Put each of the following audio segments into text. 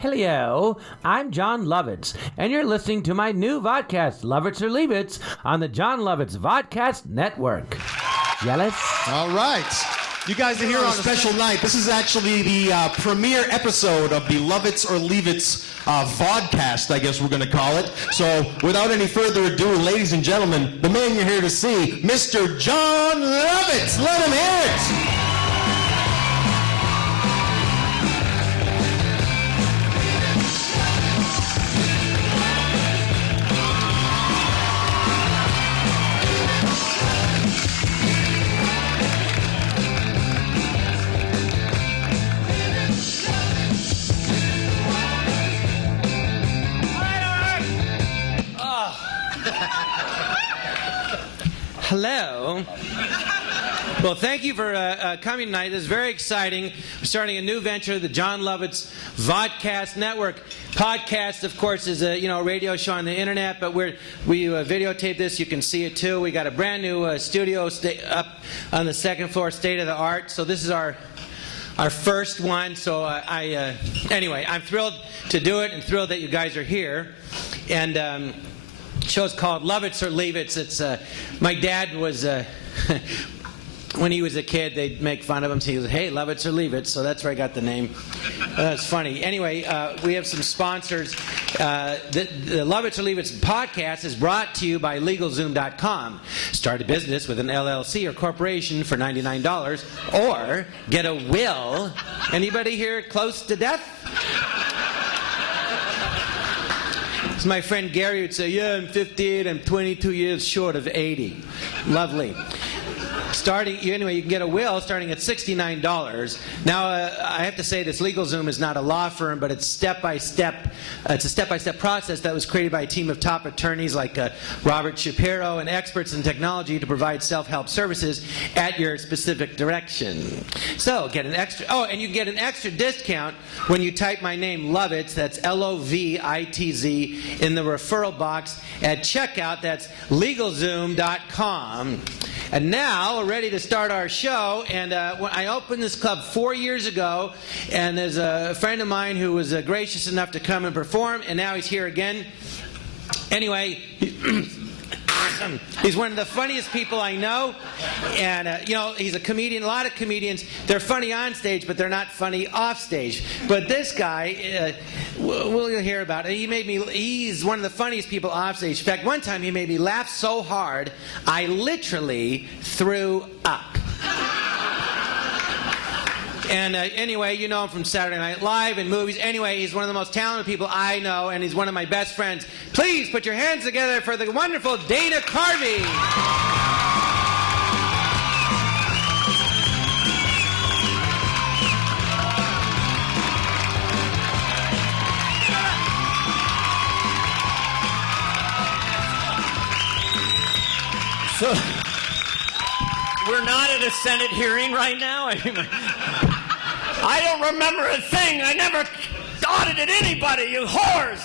Hello, I'm Jon Lovitz, and you're listening to my new Vodcast, Lovitz or Leavitz, on the Jon Lovitz Vodcast Network. Jealous? All right. You guys are here on a special night. This is actually the premiere episode of the Lovitz or Leavitz Vodcast, I guess we're going to call it. So, without any further ado, ladies and gentlemen, the man you're here to see, Mr. Jon Lovitz. Let him hear it. Hello. Well, thank you for coming tonight. This is very exciting. We're starting a new venture, the Jon Lovitz Vodcast Network. Podcast, of course, is a radio show on the internet, but we videotape this. You can see it too. We got a brand new studio up on the second floor, state of the art. So this is our first one. So anyway, I'm thrilled to do it and thrilled that you guys are here. And show's called Lovitz or Leavitz. It's my dad was when he was a kid, they'd make fun of him. So he was, hey, Lovitz or Leavitz. So that's where I got the name. That's funny. Anyway, we have some sponsors. The Lovitz or Leavitz podcast is brought to you by LegalZoom.com. Start a business with an LLC or corporation for $99, or get a will. Anybody here close to death? So my friend Gary would say, yeah, I'm 58, I'm 22 years short of 80. Lovely. Anyway, you can get a will starting at $69. Now, I have to say this LegalZoom is not a law firm, but it's step-by-step. It's a step-by-step process that was created by a team of top attorneys like Robert Shapiro and experts in technology to provide self-help services at your specific direction. So, get an extra. Oh, and you can get an extra discount when you type my name, Lovitz. That's L-O-V-I-T-Z in the referral box at checkout. That's LegalZoom.com. And now we're ready to start our show. And when I opened this club 4 years ago, and there's a friend of mine who was gracious enough to come and perform, and now he's here again. Anyway, he's one of the funniest people I know, and he's a comedian. A lot of comedians, they're funny on stage, but they're not funny off stage. But this guy, we'll hear about it. He's one of the funniest people off stage. In fact, one time he made me laugh so hard, I literally threw up. And anyway, you know him from Saturday Night Live and movies. Anyway, he's one of the most talented people I know, and he's one of my best friends. Please put your hands together for the wonderful Dana Carvey. So, we're not at a Senate hearing right now? I don't remember a thing. I never audited anybody, you whores.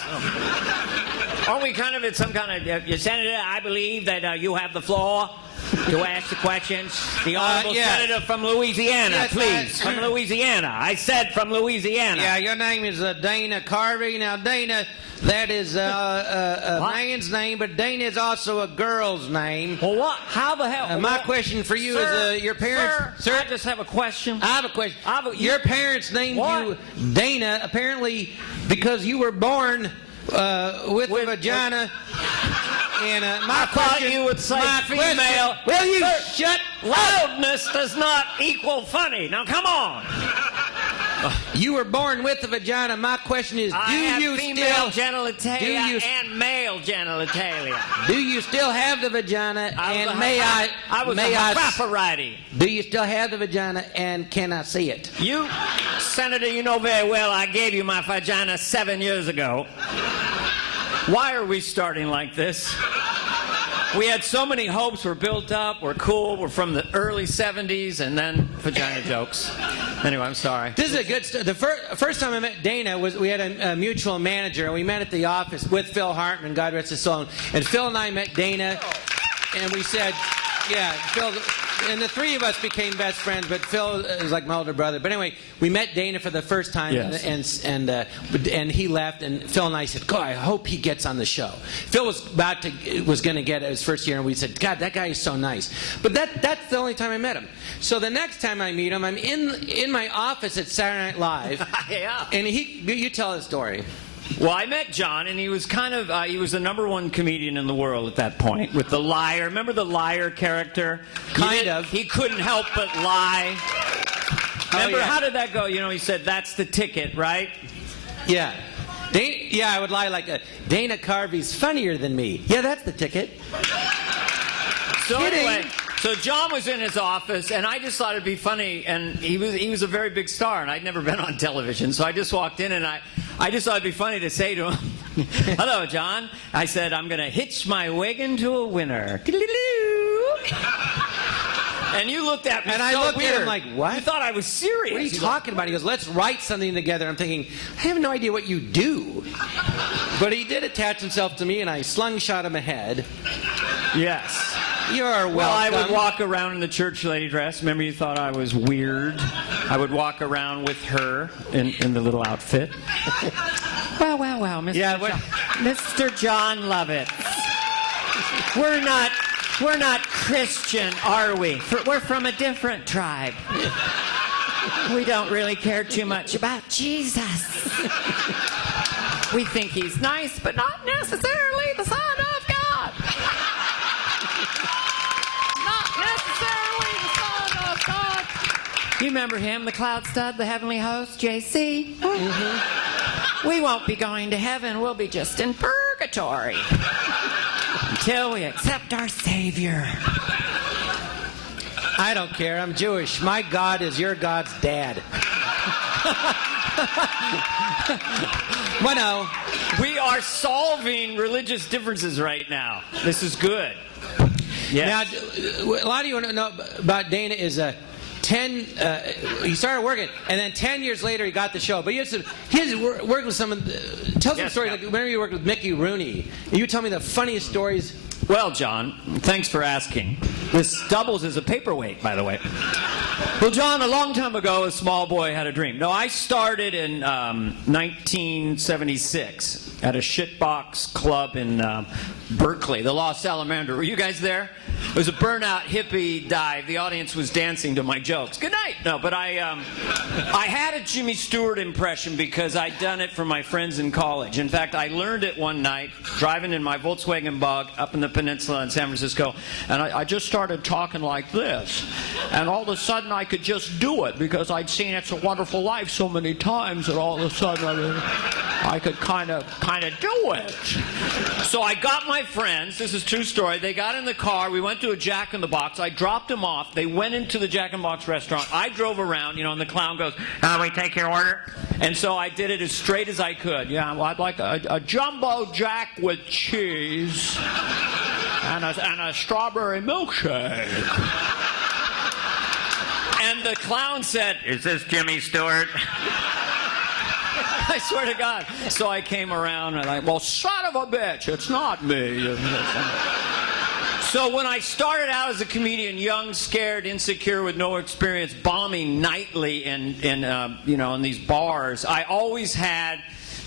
Aren't we kind of at some kind of... Senator, I believe that you have the floor to ask the questions. The honorable senator from Louisiana, yes, please. From Louisiana. I said from Louisiana. Yeah, your name is Dana Carvey. Now, Dana... That is a man's name, but Dana is also a girl's name. Well, what? How the hell? My question for you is, your parents... Sir, I just have a question. I have a question. Your parents named you Dana, apparently because you were born with a vagina. And I thought you would say female. Will you shut Loudness does not equal funny. Now, come on. You were born with a vagina. My question is, I have female genitalia and male genitalia. Do you still have the vagina? I was a variety. Do you still have the vagina, and can I see it? You, Senator, you know very well I gave you my vagina 7 years ago. Why are we starting like this? We had so many hopes. We're built up. We're cool. We're from the early 70s, and then vagina jokes. Anyway, I'm sorry. This is a good story. The first time I met Dana was we had a mutual manager, and we met at the office with Phil Hartman, God rest his soul. And Phil and I met Dana, and we said, yeah, Phil... and the three of us became best friends, but Phil is like my older brother. But anyway, we met Dana for the first time, Yes. and he left, and Phil and I said, God, I hope he gets on the show. Phil was going to get it his first year, and we said, God, that guy is so nice. But that's the only time I met him. So the next time I meet him, I'm in my office at Saturday Night Live, Yeah. and you tell the story. Well, I met Jon, and he was he was the #1 comedian in the world at that point, with the liar. Remember the liar character? Kind of. He couldn't help but lie. Remember, yeah. how did that go? You know, he said, that's the ticket, right? Yeah. I would lie like, Dana Carvey's funnier than me. Yeah, that's the ticket. So Kidding. anyway, so Jon was in his office, and I just thought it'd be funny, and he was a very big star, and I'd never been on television, so I just walked in, and I just thought it'd be funny to say to him, hello, Jon. I said, I'm going to hitch my wagon to a winner. And you looked at me And so I looked weird. at him like, what? You thought I was serious. What are you talking about? He goes, let's write something together. I'm thinking, I have no idea what you do. But he did attach himself to me, and I slingshot him ahead. Yes. You're welcome. Well, I would walk around in the church lady dress. Remember, you thought I was weird. I would walk around with her in the little outfit. Wow, Mr. Yeah, Mr. Jon Lovitz. We're not Christian, are we? We're from a different tribe. We don't really care too much about Jesus. We think he's nice, but not necessarily the Son of God. Not necessarily the Son of God. You remember him, the cloud stud, the heavenly host, JC? Mm-hmm. We won't be going to heaven. We'll be just in purgatory until we accept our Savior. I don't care. I'm Jewish. My God is your God's dad. Well, no. We are solving religious differences right now. This is good. Yes. Now, a lot of you want to know about Dana is he started working, and then 10 years later he got the show. But he has worked with some. Tell some stories. Like, remember you worked with Mickey Rooney. You tell me the funniest stories. Well, Jon, thanks for asking. This doubles as a paperweight, by the way. Well, Jon, a long time ago, a small boy had a dream. No, I started in 1976 at a shitbox club in Berkeley, the Los Salamander. Were you guys there? It was a burnout hippie dive. The audience was dancing to my jokes. Good night. No, but I had a Jimmy Stewart impression because I'd done it for my friends in college. In fact, I learned it one night driving in my Volkswagen Bug up in the peninsula in San Francisco, and I just started talking like this. And all of a sudden, I could just do it because I'd seen It's a Wonderful Life so many times that all of a sudden I could kind of do it. So I got my friends. This is a true story. They got in the car. We went to a Jack in the Box. I dropped them off. They went into the Jack in the Box restaurant. I drove around, and the clown goes, "Can we take your order?" And so I did it as straight as I could. Yeah, well, I'd like a jumbo Jack with cheese and a strawberry milkshake. And the clown said, "Is this Jimmy Stewart?" I swear to God. So I came around and well, son of a bitch, it's not me. So when I started out as a comedian, young, scared, insecure, with no experience, bombing nightly in these bars, I always had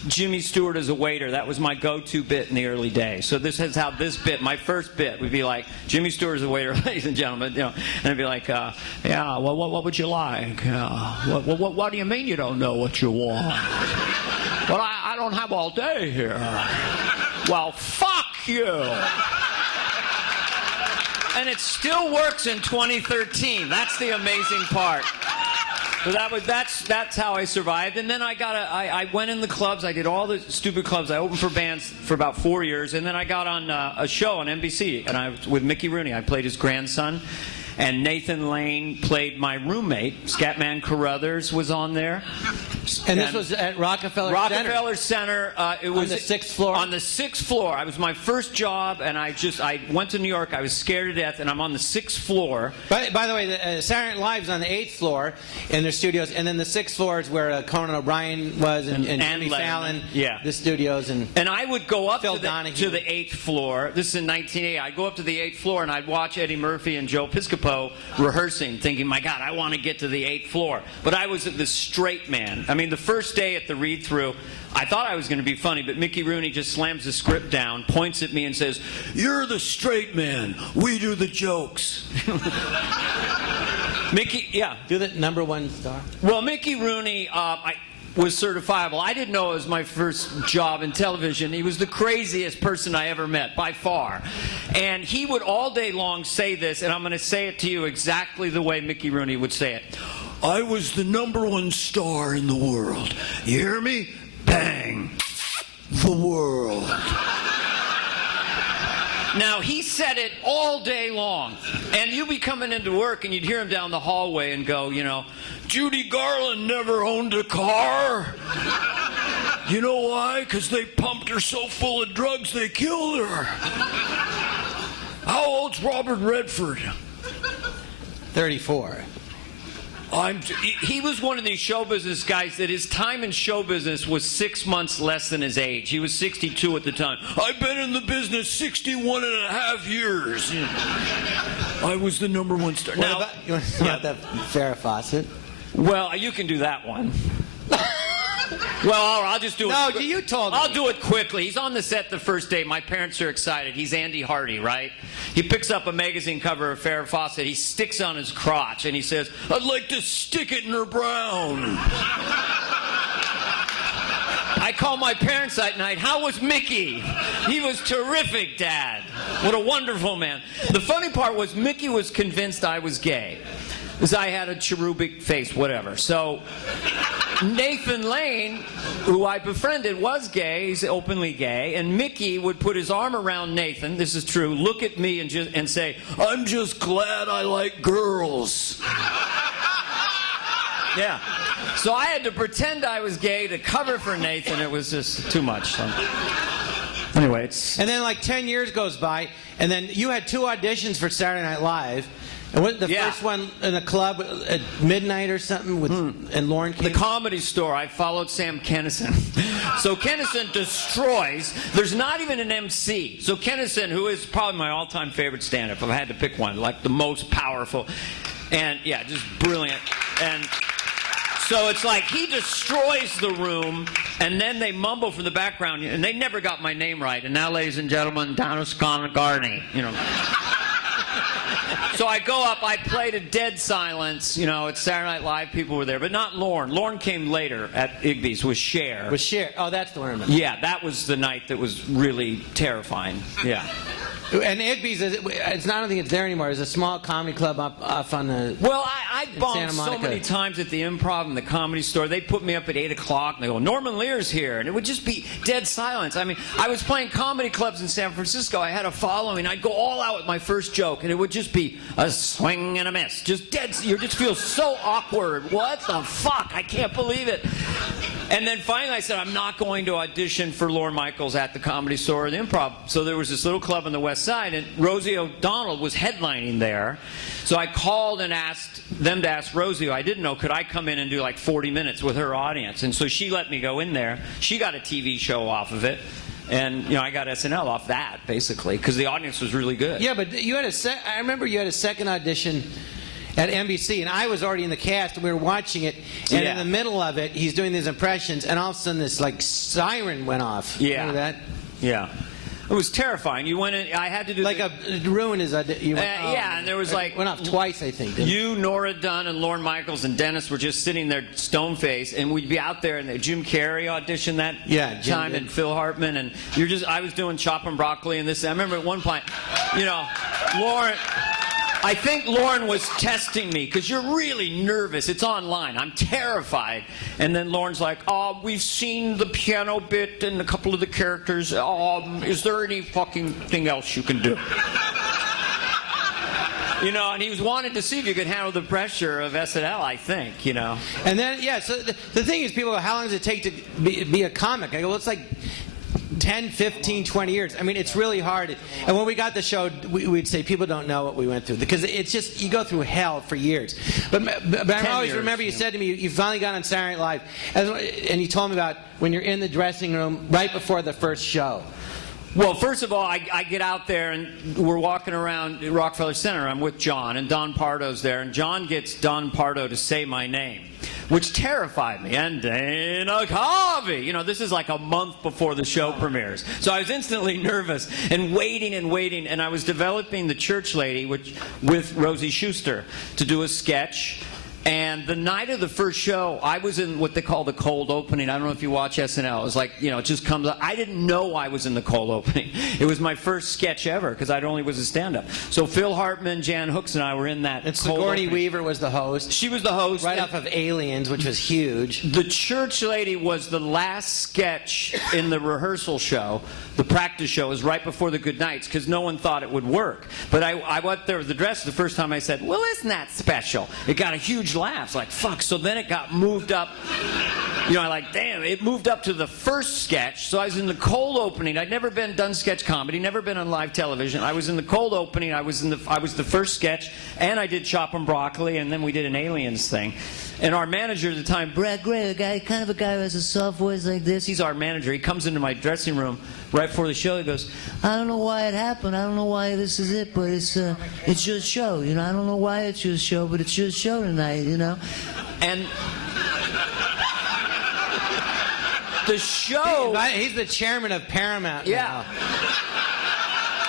Jimmy Stewart as a waiter. That was my go-to bit in the early days. So this is how this bit, my first bit, would be like, Jimmy Stewart as a waiter, ladies and gentlemen, and it'd be like, yeah, well, what would you like? What do you mean you don't know what you want? Well, I don't have all day here. Well, fuck you. And it still works in 2013. That's the amazing part. So that's how I survived. And then I went in the clubs. I did all the stupid clubs. I opened for bands for about 4 years. And then I got on a show on NBC. And I was with Mickey Rooney. I played his grandson. And Nathan Lane played my roommate. Scatman Carruthers was on there. And this was at Rockefeller Center. It was on the 6th floor? On the 6th floor. It was my first job, and I went to New York. I was scared to death, and I'm on the 6th floor. By the way, the Saturday Night Live's on the 8th floor in their studios, and then the 6th floor is where Conan O'Brien was, and Jimmy Fallon, the studios. And I would go up to the 8th floor. This is in 1980. I'd go up to the 8th floor, and I'd watch Eddie Murphy and Joe Piscopo rehearsing, thinking, my God, I want to get to the 8th floor. But I was the straight man. I mean, the first day at the read-through, I thought I was going to be funny, but Mickey Rooney just slams the script down, points at me, and says, "You're the straight man. We do the jokes." Mickey, do the #1 star. Well, Mickey Rooney, was certifiable. I didn't know it was my first job in television. He was the craziest person I ever met, by far. And he would all day long say this, and I'm going to say it to you exactly the way Mickey Rooney would say it. "I was the #1 star in the world. You hear me? Bang. The world." Now, he said it all day long. And you'd be coming into work, and you'd hear him down the hallway and go, "Judy Garland never owned a car. You know why? Because they pumped her so full of drugs they killed her. How old's Robert Redford?" 34. He was one of these show business guys that his time in show business was 6 months less than his age. He was 62 at the time. "I've been in the business 61 and a half years. I was the #1 star." You want to talk about that Farrah Fawcett? Well, you can do that one. Well, I'll just do it. No, you told me. I'll do it quickly. He's on the set the first day. My parents are excited. He's Andy Hardy, right? He picks up a magazine cover of Farrah Fawcett. He sticks on his crotch, and he says, "I'd like to stick it in her brown." I called my parents that night. "How was Mickey?" "He was terrific, Dad." What a wonderful man. The funny part was Mickey was convinced I was gay. Because I had a cherubic face, whatever. So Nathan Lane, who I befriended, was gay. He's openly gay. And Mickey would put his arm around Nathan, this is true, look at me and say, "I'm just glad I like girls." Yeah. So I had to pretend I was gay to cover for Nathan. It was just too much. So. Anyway, And then 10 years goes by, and then you had 2 auditions for Saturday Night Live. And what, the first one in a club at midnight or something, and Lauren came? The Comedy Store. I followed Sam Kinison. So Kinison destroys. There's not even an MC. So Kinison, who is probably my all-time favorite stand-up, if I had to pick one, like the most powerful, and just brilliant. And so it's like he destroys the room, and then they mumble from the background, and they never got my name right. And now, ladies and gentlemen, Dana Carvey, So I go up, I played a dead silence, it's Saturday Night Live, people were there, but not Lorne. Lorne came later at Igby's with Cher. With Cher. Oh, that's the one I remember. Yeah, that was the night that was really terrifying. Yeah. And Igby's, it's not, I don't think it's there anymore. It's a small comedy club off on the... Well, I bombed so many times at the Improv and the Comedy Store. They'd put me up at 8 o'clock, and they go, "Norman Lear's here." And it would just be dead silence. I mean, I was playing comedy clubs in San Francisco. I had a following. I'd go all out with my first joke, and it would just be a swing and a miss. Just dead. You just feel so awkward. What the fuck? I can't believe it. And then finally I said, I'm not going to audition for Lorne Michaels at the Comedy Store or the Improv. So there was this little club on the West Side, and Rosie O'Donnell was headlining there. So I called and asked them to ask Rosie. I didn't know, could I come in and do 40 minutes with her audience? And so she let me go in there. She got a TV show off of it. And, I got SNL off that, basically, because the audience was really good. Yeah, but you had I remember you had a second audition at NBC, and I was already in the cast, and we were watching it, and in the middle of it, he's doing these impressions, and all of a sudden this, siren went off. Yeah. Remember that? Yeah. It was terrifying. You went in, I had to do... It ruined his audition. Yeah, and there was went off twice, I think. You, Nora Dunn, and Lorne Michaels, and Dennis were just sitting there stone-faced, and we'd be out there, and Jim Carrey auditioned that time, and Phil Hartman, and I was doing chopping broccoli and this. I remember at one point, Lorne... I think Lorne was testing me, because you're really nervous. It's online. I'm terrified. And then Lorne's like, we've seen the piano bit and a couple of the characters. Is there any fucking thing else you can do? You know, and he was wanted to see if you could handle the pressure of SNL, I think, you know. And then, yeah, so the thing is, people go, how long does it take to be a comic? I go, well, it's like 10, 15, 20 years. I mean, it's really hard. And when we got the show, we'd say people don't know what we went through. Because it's just, you go through hell for years. But I always remember you said to me, you finally got on Saturday Night Live, and you told me about when you're in the dressing room right before the first show. Well, first of all, I get out there, and we're walking around Rockefeller Center. I'm with John, and Don Pardo's there, and John gets Don Pardo to say my name, which terrified me. And Dana Carvey. You know, this is like a month before the show premieres. So I was instantly nervous and waiting, and I was developing The Church Lady with Rosie Schuster to do a sketch. And the night of the first show, I was in what they call the cold opening. I don't know if you watch SNL. It was like, you know, it just comes up. I didn't know I was in the cold opening. It was my first sketch ever because I only was a stand-up. So Phil Hartman, Jan Hooks, and I were in that. And Sigourney Weaver was the host. She was the host. Right off of Aliens, which was huge. The Church Lady was the last sketch in the rehearsal show. The practice show was right before the Good Nights because no one thought it would work. But I went there with the dress the first time. I said, well, isn't that special? It got a huge laughs, like, fuck. So then it got moved up. You know, I like, damn, it moved up to the first sketch. So I was in the cold opening. I'd never done sketch comedy, never been on live television. I was in the cold opening. I was the first sketch, and I did Chop and Broccoli, and then we did an Aliens thing. And our manager at the time, Brad Gray, kind of a guy who has a soft voice like this, he's our manager. He comes into my dressing room right before the show. He goes, I don't know why it happened. I don't know why this is it, but it's your show. You know, I don't know why it's your show, but it's your show tonight, you know. And the show... He's the chairman of Paramount now.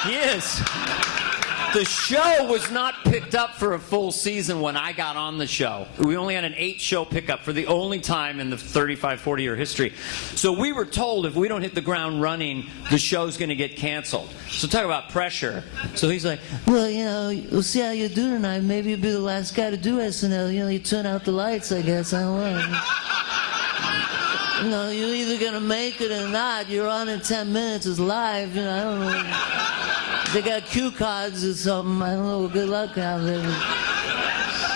He is. The show was not picked up for a full season when I got on the show. We only had an 8-show pickup for the only time in the 35, 40-year history. So we were told if we don't hit the ground running, the show's going to get canceled. So talk about pressure. So he's like, well, you know, we'll see how you do tonight. Maybe you'll be the last guy to do SNL. You know, you turn out the lights, I guess. I don't know. You know, you're either going to make it or not. You're on in 10 minutes. It's live. You know, I don't know. They got cue cards or something. I don't know. Good luck out there.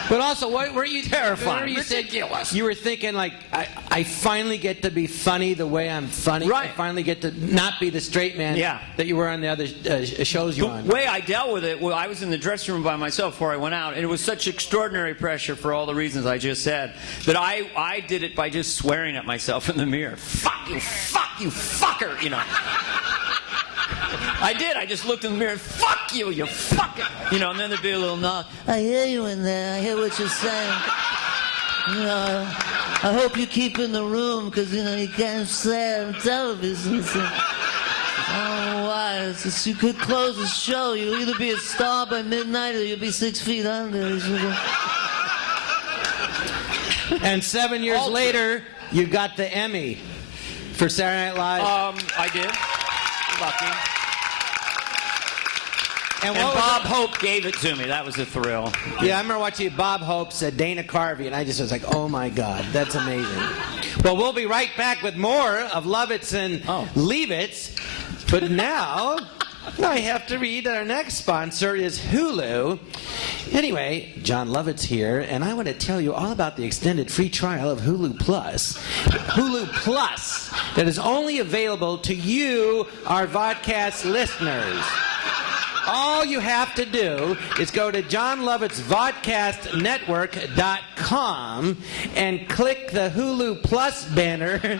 But also, what were you terrifying? Ridiculous. You were thinking, like, I finally get to be funny the way I'm funny. Right. I finally get to not be the straight man that you were on the other shows you were on. The way I dealt with it, well, I was in the dressing room by myself before I went out, and it was such extraordinary pressure for all the reasons I just said that I did it by just swearing at myself in the mirror. Fuck you, fucker, you know. I did. I just looked in the mirror and, fuck you, you fucker. You know, and then there'd be a little knock. I hear you in there. I hear what you're saying. You know, I hope you keep in the room because, you know, you can't say it on television. So, I don't know why. It's just, you could close the show. You'll either be a star by midnight or you'll be 6 feet under. And 7 years later, you got the Emmy for Saturday Night Live. I did. Lucky. And what Bob Hope gave it to me. That was a thrill. Yeah, I remember watching Bob Hope said Dana Carvey, and I just was like, oh my God, that's amazing. Well, we'll be right back with more of Lovitz and Leavitz. But now, I have to read our next sponsor is Hulu. Anyway, Jon Lovitz here, and I want to tell you all about the extended free trial of Hulu Plus. Hulu Plus, that is only available to you, our Vodcast listeners. All you have to do is go to JonLovitzVodcastNetwork.com and click the Hulu Plus banner,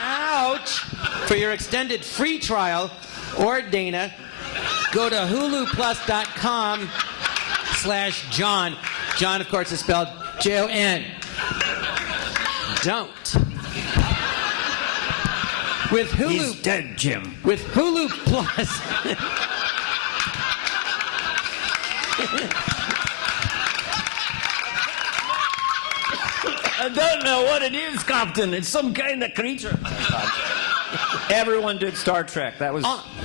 ouch, for your extended free trial. Or Dana, go to HuluPlus.com/John. John, of course, is spelled Jon. Don't. With Hulu, he's dead, Jim. With Hulu Plus. I don't know what it is, Captain. It's some kind of creature. Everyone did Star Trek. That was.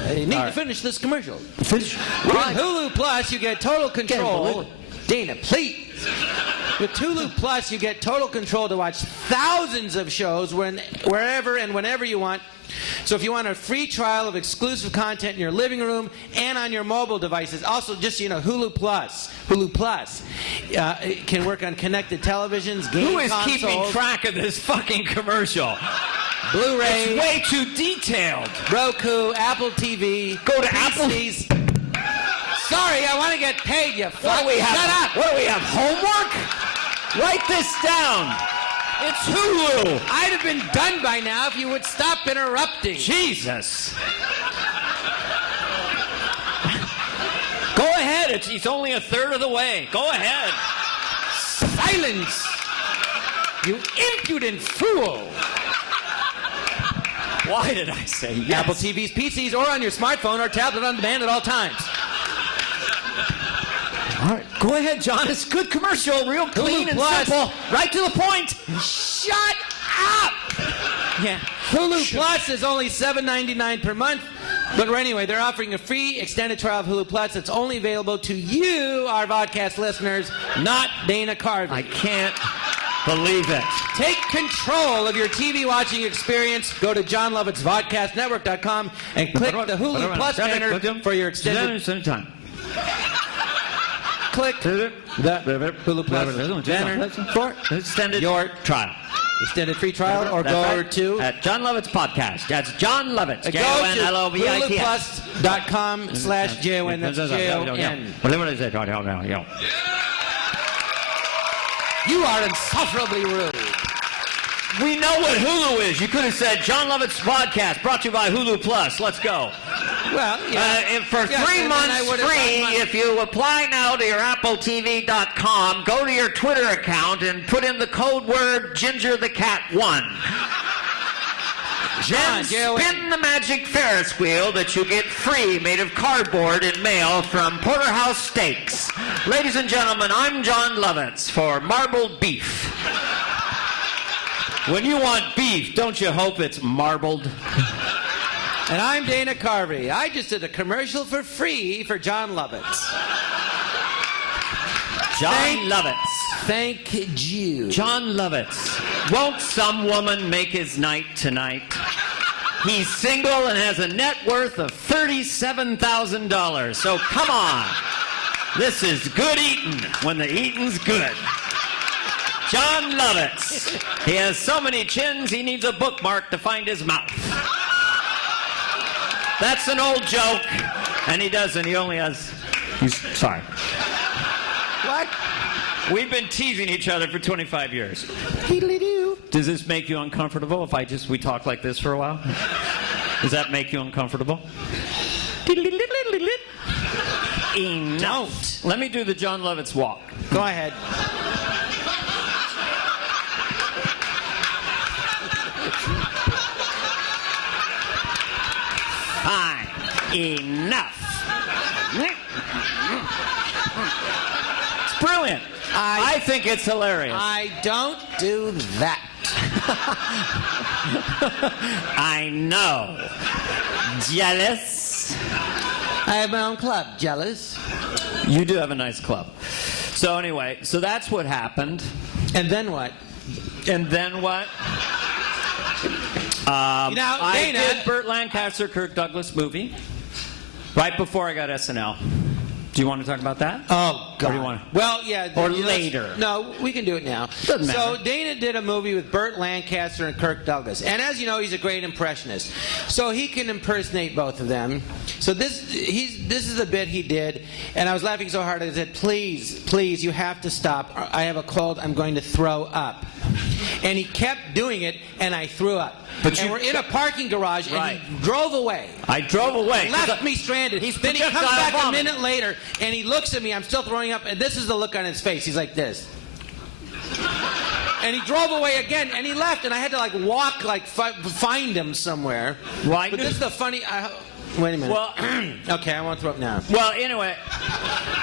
You need to finish this commercial. Finish. With Hulu Plus, you get total control. Dana, please. With Hulu Plus, you get total control to watch thousands of shows wherever and whenever you want. So if you want a free trial of exclusive content in your living room and on your mobile devices, also just so you know, Hulu Plus it can work on connected televisions, game Who is consoles, keeping track of this fucking commercial? Blu-ray, It's way too detailed. Roku, Apple TV. Go to PCs. Sorry, I want to get paid, you fuck. Shut up! What do we have, homework? Write this down. It's Hulu. I'd have been done by now if you would stop interrupting. Jesus. Go ahead. It's only a third of the way. Go ahead. Silence! You impudent fool! Why did I say yes? Apple TVs, PCs, or on your smartphone or tablet on demand at all times. All right, go ahead, John. It's a good commercial, real clean Hulu and Plus. simple. Right to the point. Shut up! Yeah. Hulu Plus is only $7.99 per month. But anyway, they're offering a free extended trial of Hulu Plus that's only available to you, our Vodcast listeners, not Dana Carvey. I can't believe it. Take control of your TV watching experience. Go to JonLovitzVodcastNetwork.com and click the Hulu Plus banner for your extended... Click the Hulu Plus banner for extended your trial. Extended free trial, or go to... At Jon Lovitz Podcast. That's Jon Lovitz. Go to JONLOVITS. HuluPlus.com/JON. That's JON. You are insufferably rude. We know what Hulu is. You could have said Jon Lovitz Podcast, brought to you by Hulu Plus. Let's go. Well, yeah. And for 3 months free, if you apply now to your AppleTV.com, go to your Twitter account and put in the code word GingerTheCat1. Then spin the magic Ferris wheel that you get free, made of cardboard in mail from Porterhouse Steaks. Ladies and gentlemen, I'm Jon Lovitz for marbled beef. When you want beef, don't you hope it's marbled? And I'm Dana Carvey. I just did a commercial for free for Jon Lovitz. Thank you. Jon Lovitz. Won't some woman make his night tonight? He's single and has a net worth of $37,000. So come on. This is good eating when the eating's good. Jon Lovitz. He has so many chins he needs a bookmark to find his mouth. That's an old joke, and he doesn't. He only has... Sorry. What? We've been teasing each other for 25 years. Does this make you uncomfortable if we talk like this for a while? Does that make you uncomfortable? Enough. Let me do the Jon Lovitz walk. Go ahead. Fine. Enough. It's brilliant. I think it's hilarious. I don't do that. I know. Jealous? I have my own club. Jealous? You do have a nice club. So anyway, so that's what happened. And then what? And then what? I did Burt Lancaster, Kirk Douglas movie right before I got SNL. Do you want to talk about that? Oh, God. Or do you want to? Well, yeah. Or later. No, we can do it now. Doesn't matter. So Dana did a movie with Burt Lancaster and Kirk Douglas. And as you know, he's a great impressionist. So he can impersonate both of them. So this is a bit he did. And I was laughing so hard I said, please, please, you have to stop. I have a cold. I'm going to throw up. And he kept doing it, and I threw up. And we're in a parking garage, and he drove away. I drove away. Left me stranded. Then he comes back a minute later, and he looks at me. I'm still throwing up, and this is the look on his face. He's like this. And he drove away again, and he left, and I had to walk, find him somewhere. Right. But this is the funny... wait a minute. Well, okay, I won't throw up now. Well, anyway,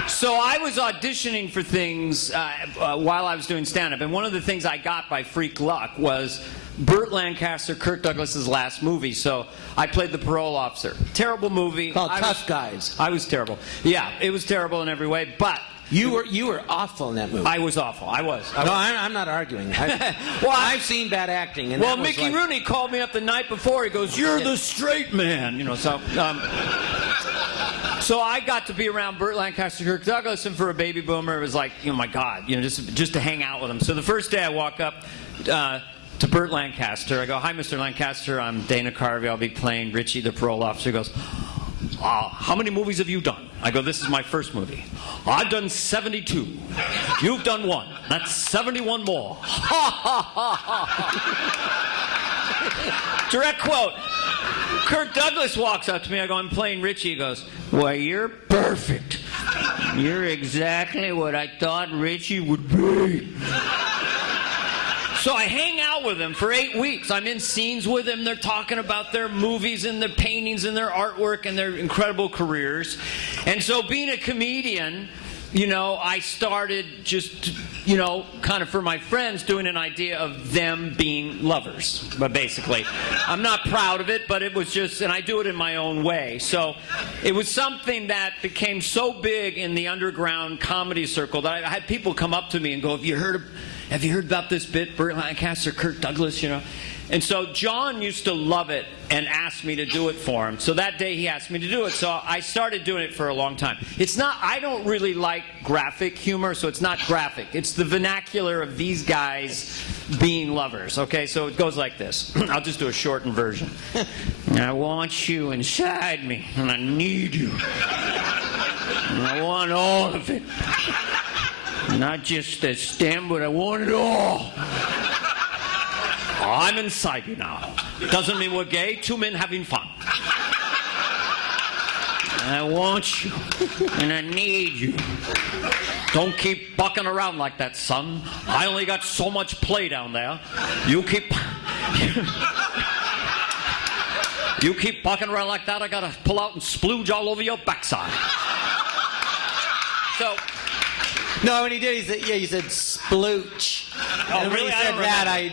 so I was auditioning for things while I was doing stand-up, and one of the things I got by freak luck was Burt Lancaster, Kirk Douglas's last movie. So I played the parole officer. Terrible movie. Called Tough Guys. I was terrible. Yeah, it was terrible in every way, but You were awful in that movie. I was awful. I was. No, I'm not arguing. I've seen bad acting. And that was Mickey Rooney called me up the night before. He goes, "You're the straight man," So I got to be around Burt Lancaster, Kirk Douglas, and for a baby boomer, it was like, my God, just to hang out with him. So the first day I walk up to Burt Lancaster, I go, "Hi, Mr. Lancaster. I'm Dana Carvey. I'll be playing Richie, the parole officer." He goes, "How many movies have you done?" I go, "This is my first movie." "I've done 72. You've done 1. That's 71 more." Ha ha ha ha. Direct quote. Kirk Douglas walks up to me. I go, "I'm playing Richie." He goes, "Why, you're perfect. You're exactly what I thought Richie would be." So I hang out with him for 8 weeks. I'm in scenes with him. They're talking about their movies and their paintings and their artwork and their incredible careers. And so being a comedian, I started just, kind of for my friends doing an idea of them being lovers. But basically, I'm not proud of it, but it was just, and I do it in my own way. So it was something that became so big in the underground comedy circle that I had people come up to me and go, Have you heard about this bit, Burt Lancaster, Kirk Douglas, And so John used to love it and asked me to do it for him. So that day he asked me to do it. So I started doing it for a long time. I don't really like graphic humor, so it's not graphic. It's the vernacular of these guys being lovers. Okay, so it goes like this. I'll just do a shortened version. "I want you inside me, and I need you. And I want all of it. Not just a stem, but I want it all. I'm inside you now. Doesn't mean we're gay. 2 men having fun. I want you, and I need you. Don't keep bucking around like that, son. I only got so much play down there. You keep bucking around like that, I gotta pull out and splooge all over your backside." So... No, when he did, he said splooch. Oh, and really? When he said that, I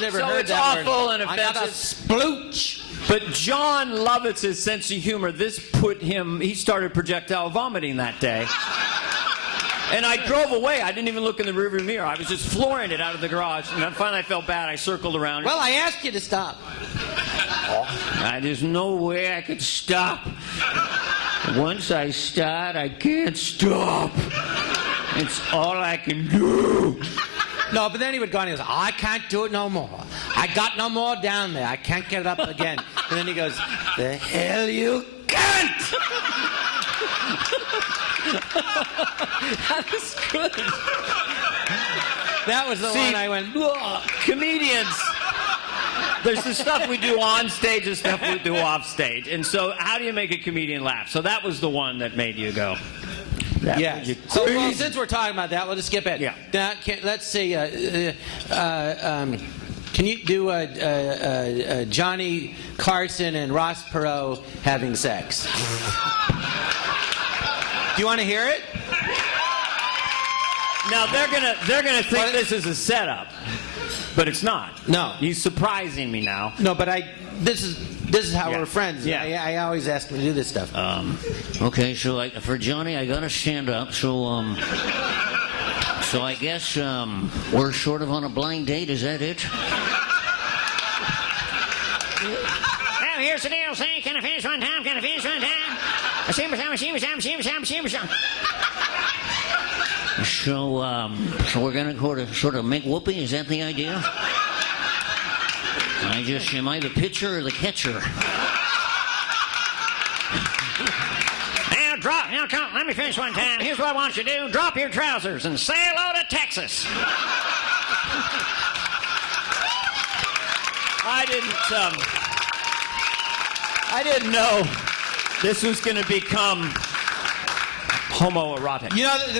never heard that word. So it's awful and offensive. I got a splooch. But Jon Lovitz's sense of humor, he started projectile vomiting that day. And I drove away. I didn't even look in the rearview mirror. I was just flooring it out of the garage. And then finally I felt bad. I circled around. Well, I asked you to stop. There's no way I could stop. Once I start, I can't stop. It's all I can do. No, but then he would go on and he goes, "I can't do it no more. I got no more down there. I can't get it up again." And then he goes, "The hell you can't!" That was good. That was the one I went, "Ugh." Comedians. There's the stuff we do on stage and stuff we do off stage. And so how do you make a comedian laugh? So that was the one that made you go... Yeah. So since we're talking about that, we'll just skip it. Yeah. Now, let's see. Can you do Johnny Carson and Ross Perot having sex? Do you want to hear it? Now they're gonna think this is a setup, but it's not. No. He's surprising me now. No, but this is how we're friends. Yeah. I always ask him to do this stuff. Okay, so for Johnny, I gotta stand up. So I guess we're sort of on a blind date. Is that it? Well, here's the deal. Say, can I finish one time? Can I finish one time? So we're gonna sort of make whoopee. Is that the idea? Am I the pitcher or the catcher? Now, come, let me finish one time. Here's what I want you to do. Drop your trousers and say hello to Texas. I didn't know this was going to become homoerotic. You know, the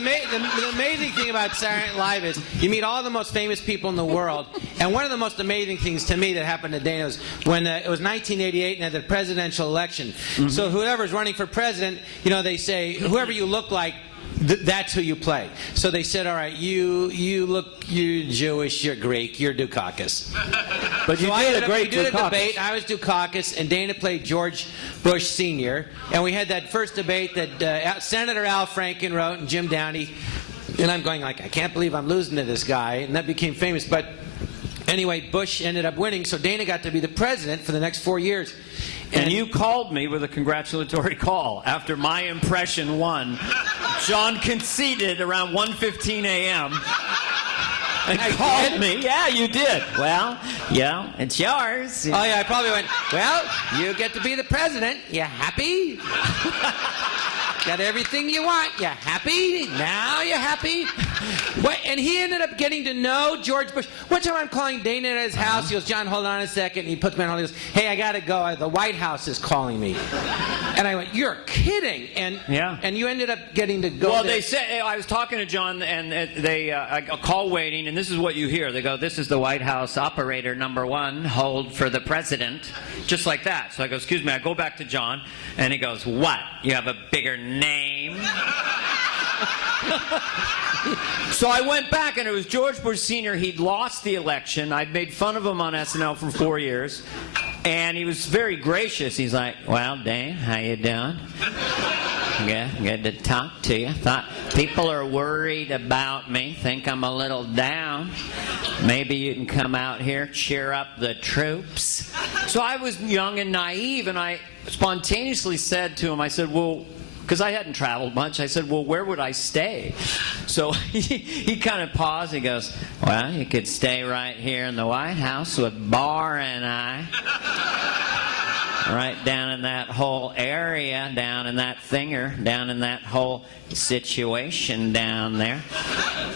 amazing thing about Saturday Night Live is you meet all the most famous people in the world, and one of the most amazing things to me that happened to Dana was when it was 1988 and had the presidential election. Mm-hmm. So whoever's running for president, they say, whoever you look like, that's who you play. So they said, all right, you're Jewish, you're Greek, you're Dukakis. But you did a great We did a Dukakis. debate. I was Dukakis, and Dana played George Bush Sr. And we had that first debate that Senator Al Franken wrote and Jim Downey. And I'm going like, I can't believe I'm losing to this guy. And that became famous. But anyway, Bush ended up winning, so Dana got to be the president for the next 4 years. And you called me with a congratulatory call after my impression won. John conceded around 1:15 a.m. and called me. Yeah, you did. Well, yeah, it's yours. Oh, yeah, I probably went, well, you get to be the president. You happy? Got everything you want. You happy? Now you happy? What? And he ended up getting to know George Bush. One time I'm calling Dana at his house. He goes, John, hold on a second. And he puts me on hold. He goes, hey, I got to go. The White House is calling me. And I went, you're kidding. And you ended up getting to go Well, there. they said, I was talking to John, and a call waiting, and this is what you hear. They go, this is the White House operator number 1, hold for the president. Just like that. So I go, excuse me. I go back to John, and he goes, what? You have a bigger name? So I went back, and it was George Bush Sr. He'd lost the election. I'd made fun of him on SNL for 4 years, and he was very gracious. He's like, well, Dane, how you doing? Yeah, good to talk to you. Thought people are worried about me, think I'm a little down. Maybe you can come out here, cheer up the troops. So I was young and naive, and I spontaneously said to him, I said, well, because I hadn't traveled much, I said, well, where would I stay? So he kind of paused. He goes, well, you could stay right here in the White House with Barr and I. Right down in that whole area, down in that thinger, down in that whole situation down there.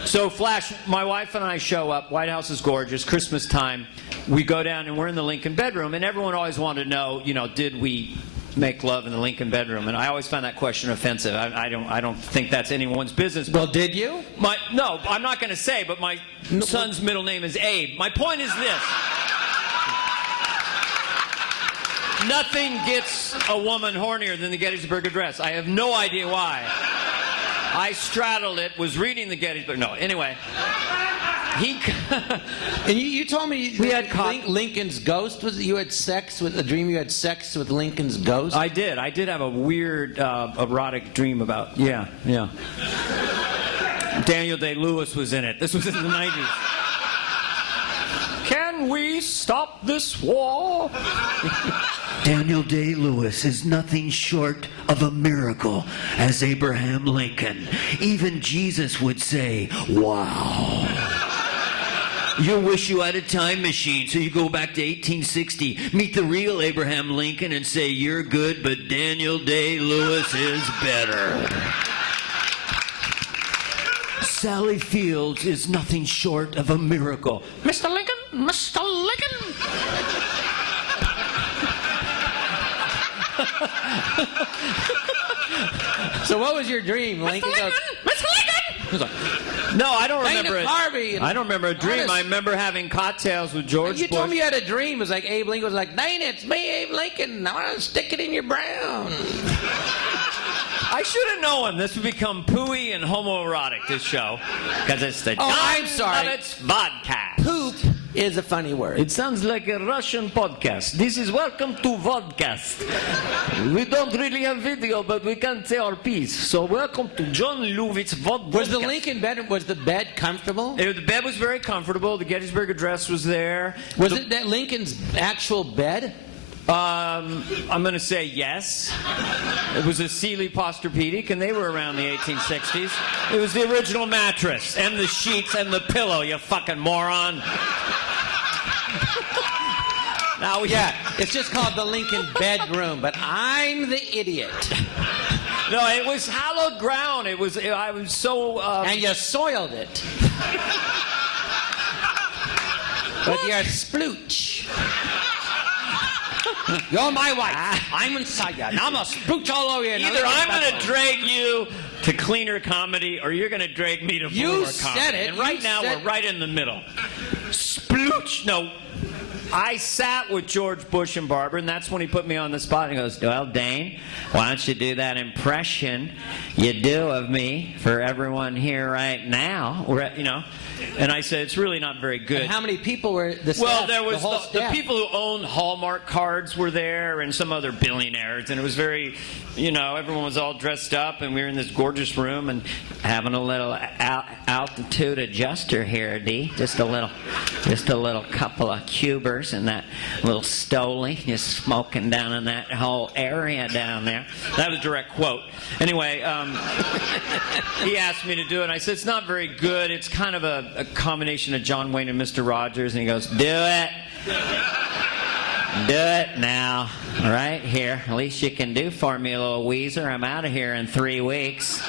So, Flash, my wife and I show up. White House is gorgeous. Christmas time. We go down and we're in the Lincoln bedroom, and everyone always wanted to know, did we make love in the Lincoln bedroom? And I always found that question offensive. I don't think that's anyone's business. Well, did you? No, I'm not going to say, but my son's middle name is Abe. My point is this. Nothing gets a woman hornier than the Gettysburg Address. I have no idea why. I straddled it, was reading the Gettysburg. No, anyway. And you told me we had Lincoln's ghost. You had sex with a dream. You had sex with Lincoln's ghost. I did have a weird erotic dream about. Yeah. Daniel Day-Lewis was in it. This was in the 90s. Can we stop this war? Daniel Day-Lewis is nothing short of a miracle, as Abraham Lincoln. Even Jesus would say, wow. You wish you had a time machine, so you go back to 1860, meet the real Abraham Lincoln and say, you're good, but Daniel Day-Lewis is better. Sally Fields is nothing short of a miracle. Mr. Lincoln, Mr. Lincoln. So what was your dream? Lincoln goes, Mr. Lincoln. No, I don't remember Dana it. Carvey. I don't remember a dream. I remember having cocktails with George You Bush. told me you had a dream. It was like Abe Lincoln was like, Dana, it's me, Abe Lincoln. I want to stick it in your brown. I should have known this would become pooey and homoerotic, this show. Because it's the I'm sorry. Jon Lovitz Vodcast. Poop is a funny word. It sounds like a Russian podcast. This is welcome to Vodcast. We don't really have video, but we can say our piece. So welcome to Jon Lovitz Vodcast. Was the Lincoln bed? Was the bed comfortable? The bed was very comfortable. The Gettysburg Address was there. Was it that Lincoln's actual bed? I'm going to say yes. It was a Sealy Posturepedic, and they were around the 1860s. It was the original mattress, and the sheets, and the pillow, you fucking moron. Now, yeah, it's just called the Lincoln bedroom, but I'm the idiot. No, it was hallowed ground. I was so... And you soiled it. But you're splooch. You're my wife. I'm inside you. Now I'm going to spooch all over you. Either I'm going to drag you to cleaner comedy, or you're going to drag me to bluer comedy. You said it. And right now, we're right in the middle. Splooch. No. I sat with George Bush and Barbara, and that's when he put me on the spot. He goes, well, Dane, why don't you do that impression you do of me for everyone here right now? You know, and I said, it's really not very good. And how many people were the staff? Well, there was the whole the staff? people who owned Hallmark cards were there, and some other billionaires, and it was very, you know, everyone was all dressed up, and we were in this gorgeous room and having a little altitude adjuster here, D. Just a little couple of cubers and that little Stoli just smoking down in that whole area down there. That was a direct quote. Anyway, he asked me to do it, and I said, it's not very good. It's kind of a combination of John Wayne and Mr. Rogers, and he goes, do it. Do it now. Right here. At least you can do for me, little Weezer. I'm out of here in 3 weeks.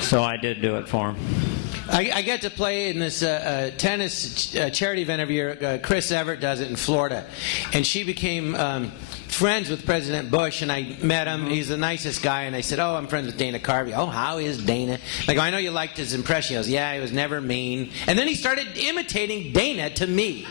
So I did do it for him. I get to play in this tennis charity event every year. Chris Everett does it in Florida. And she became friends with President Bush, and I met him. He's the nicest guy. And I said, oh, I'm friends with Dana Carvey. Oh, how is Dana? Like, I know you liked his impression. He goes, yeah, he was never mean. And then he started imitating Dana to me.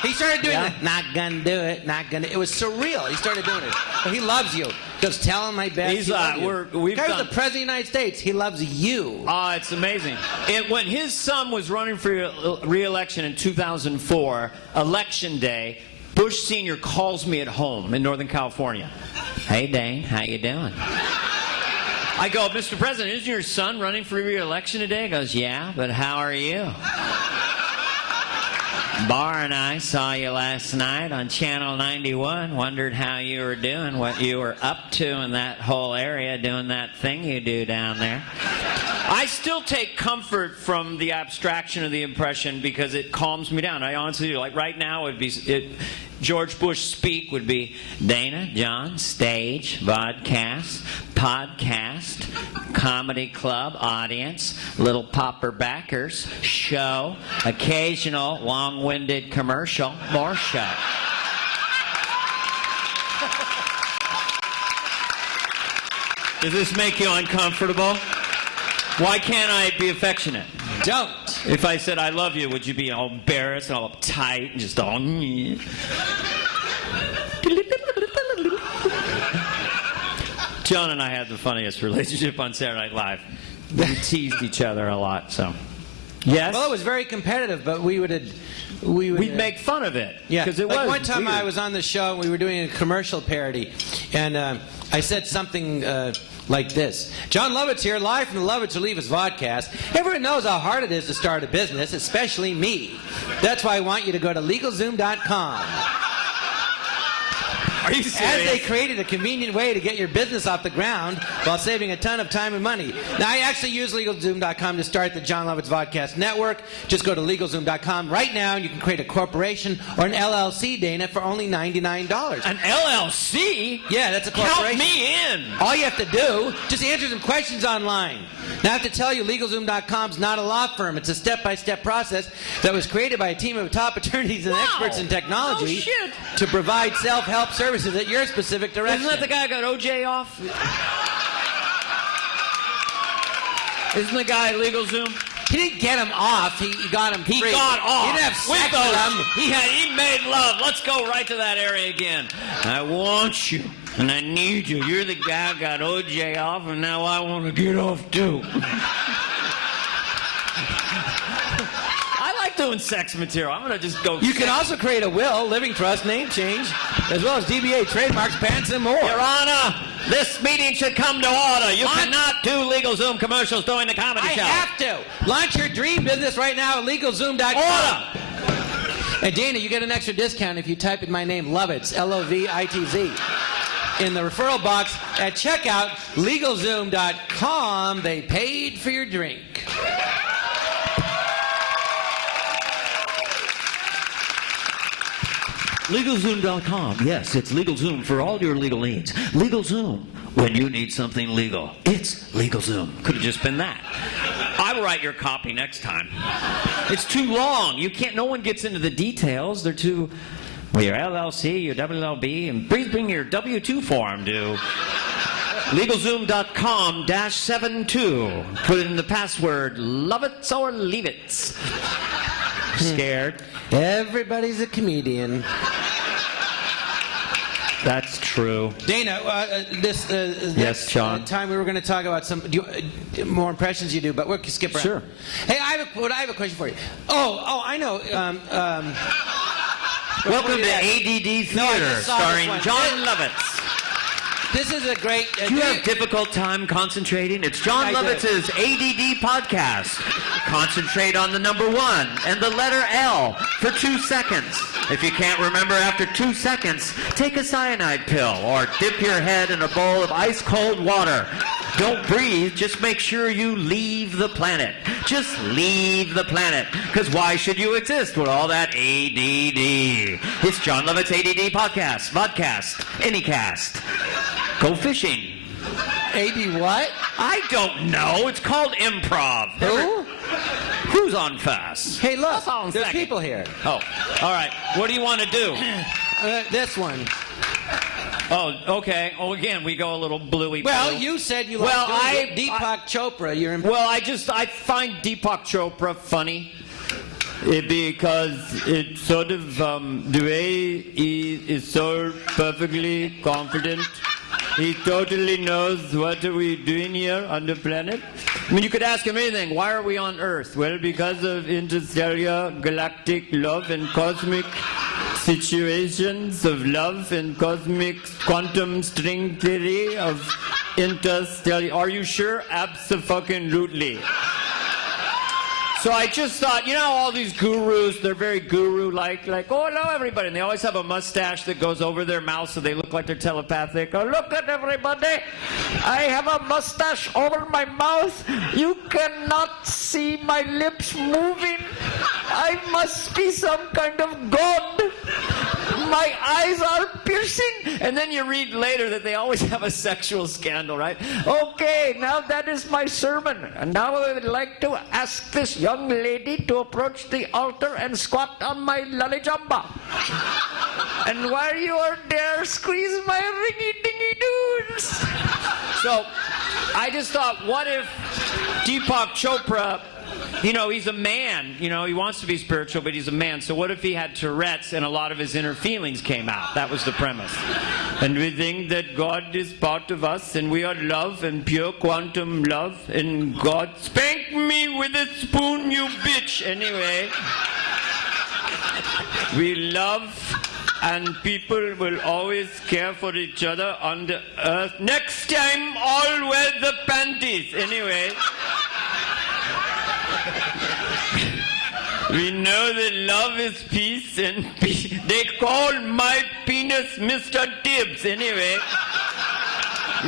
He started doing the, not gonna do it, not gonna. It was surreal. He started doing it. But he loves you. Just tell him my best. He's he loves you. Guy was the president of the United States. He loves you. Oh, it's amazing. When his son was running for re-election in 2004, election day, Bush Sr. calls me at home in Northern California. Hey, Dane, how you doing? I go, Mr. President, isn't your son running for re-election today? He goes, yeah, but how are you? Barr and I saw you last night on Channel 91, wondered how you were doing, what you were up to in that whole area, doing that thing you do down there. I still take comfort from the abstraction of the impression because it calms me down. I honestly do. Like right now, George Bush speak would be Dana, John, stage, vodcast, podcast, comedy club, audience, little popper backers, show, occasional long-winded commercial, more show. Does this make you uncomfortable? Why can't I be affectionate? Don't. If I said I love you, would you be all embarrassed and all uptight and just all... John and I had the funniest relationship on Saturday Night Live. We teased each other a lot, so... Yes? Well, it was very competitive, but we'd make fun of it. Yeah. Because it like was one time weird. I was on the show and we were doing a commercial parody, and I said something like this. Jon Lovitz here, live from the Lovitz or Leavitz Vodcast. Everyone knows how hard it is to start a business, especially me. That's why I want you to go to LegalZoom.com. Are you serious? As they created a convenient way to get your business off the ground while saving a ton of time and money. Now, I actually use LegalZoom.com to start the Jon Lovitz Vodcast Network. Just go to LegalZoom.com right now, and you can create a corporation or an LLC, Dana, for only $99. An LLC? Yeah, that's a corporation. Count me in. All you have to do, just answer some questions online. Now, I have to tell you, LegalZoom.com is not a law firm. It's a step-by-step process that was created by a team of top attorneys and experts in technology to provide self-help services at your specific direction. Isn't that the guy who got OJ off? Isn't the guy at LegalZoom? He didn't get him off. He got him free. He got off. He didn't have sex with him. He made love. Let's go right to that area again. I want you, and I need you. You're the guy who got OJ off, and now I want to get off too. I like doing sex material. I'm gonna just go. You can also create a will, living trust, name change, as well as DBA, trademarks, patents, and more. Your Honor, this meeting should come to order. You cannot do LegalZoom commercials during the comedy show. I have to. Launch your dream business right now at LegalZoom.com. Order. And Dana, you get an extra discount if you type in my name, Lovitz, L-O-V-I-T-Z, in the referral box at checkout, LegalZoom.com. They paid for your drink. LegalZoom.com. Yes, it's LegalZoom for all your legal needs. LegalZoom. When you need something legal, it's LegalZoom. Could have just been that. I will write your copy next time. It's too long. You can't. No one gets into the details. They're too. Well, your LLC, your WLB, and please bring your W-2 form to LegalZoom.com-72. Put in the password Lovitz or Leavitz. Scared? Everybody's a comedian. That's true. Dana, this Yes, John. time we were going to talk about some more impressions you do, but we'll skip around. Sure. Hey, I have a question for you. Oh, I know. Welcome to that- ADD No, I Theater, just saw this starring one. Jon Lovitz. This is a great. Do you have difficult time concentrating? It's Jon I do. Lovitz's ADD podcast. Concentrate on the number 1 and the letter L for 2 seconds. If you can't remember after 2 seconds, take a cyanide pill or dip your head in a bowl of ice cold water. Don't breathe, just make sure you leave the planet. Just leave the planet. Because why should you exist with all that ADD? It's Jon Lovitz ADD podcast, Vodcast, Anycast. Go fishing. AD what? I don't know. It's called improv. Who? Who's on fast? Hey, look. on There's second. people here. Oh, all right. What do you want to do? This one. Oh, okay. Oh, again, we go a little bluey. Well, blue. you said you Well, like Deepak Chopra. You're Well, I find Deepak Chopra funny because it's sort of the way he is so perfectly confident. He totally knows what are we doing here on the planet. I mean, you could ask him anything. Why are we on Earth? Well, because of interstellar galactic love and cosmic situations of love and cosmic quantum string theory of interstellar. Are you sure? Abso-fucking-lutely. So I just thought, you know, all these gurus, they're very guru-like, oh, hello, everybody. And they always have a mustache that goes over their mouth so they look like they're telepathic. Oh, look at everybody. I have a mustache over my mouth. You cannot see my lips moving. I must be some kind of god. My eyes are piercing. And then you read later that they always have a sexual scandal, right? Okay, now that is my sermon. And now I would like to ask this young lady to approach the altar and squat on my lollygamba. And while you are there, squeeze my ringy-dingy-doos. So I just thought, what if Deepak Chopra, you know, he's a man, you know, he wants to be spiritual, but he's a man. So what if he had Tourette's and a lot of his inner feelings came out? That was the premise. And we think that God is part of us, and we are love and pure quantum love, and God spank me with a spoon, you bitch. Anyway, we love, and people will always care for each other on the earth. Next time, all wear the panties. Anyway. We know that love is peace, and they call my penis Mr. Tibbs. Anyway,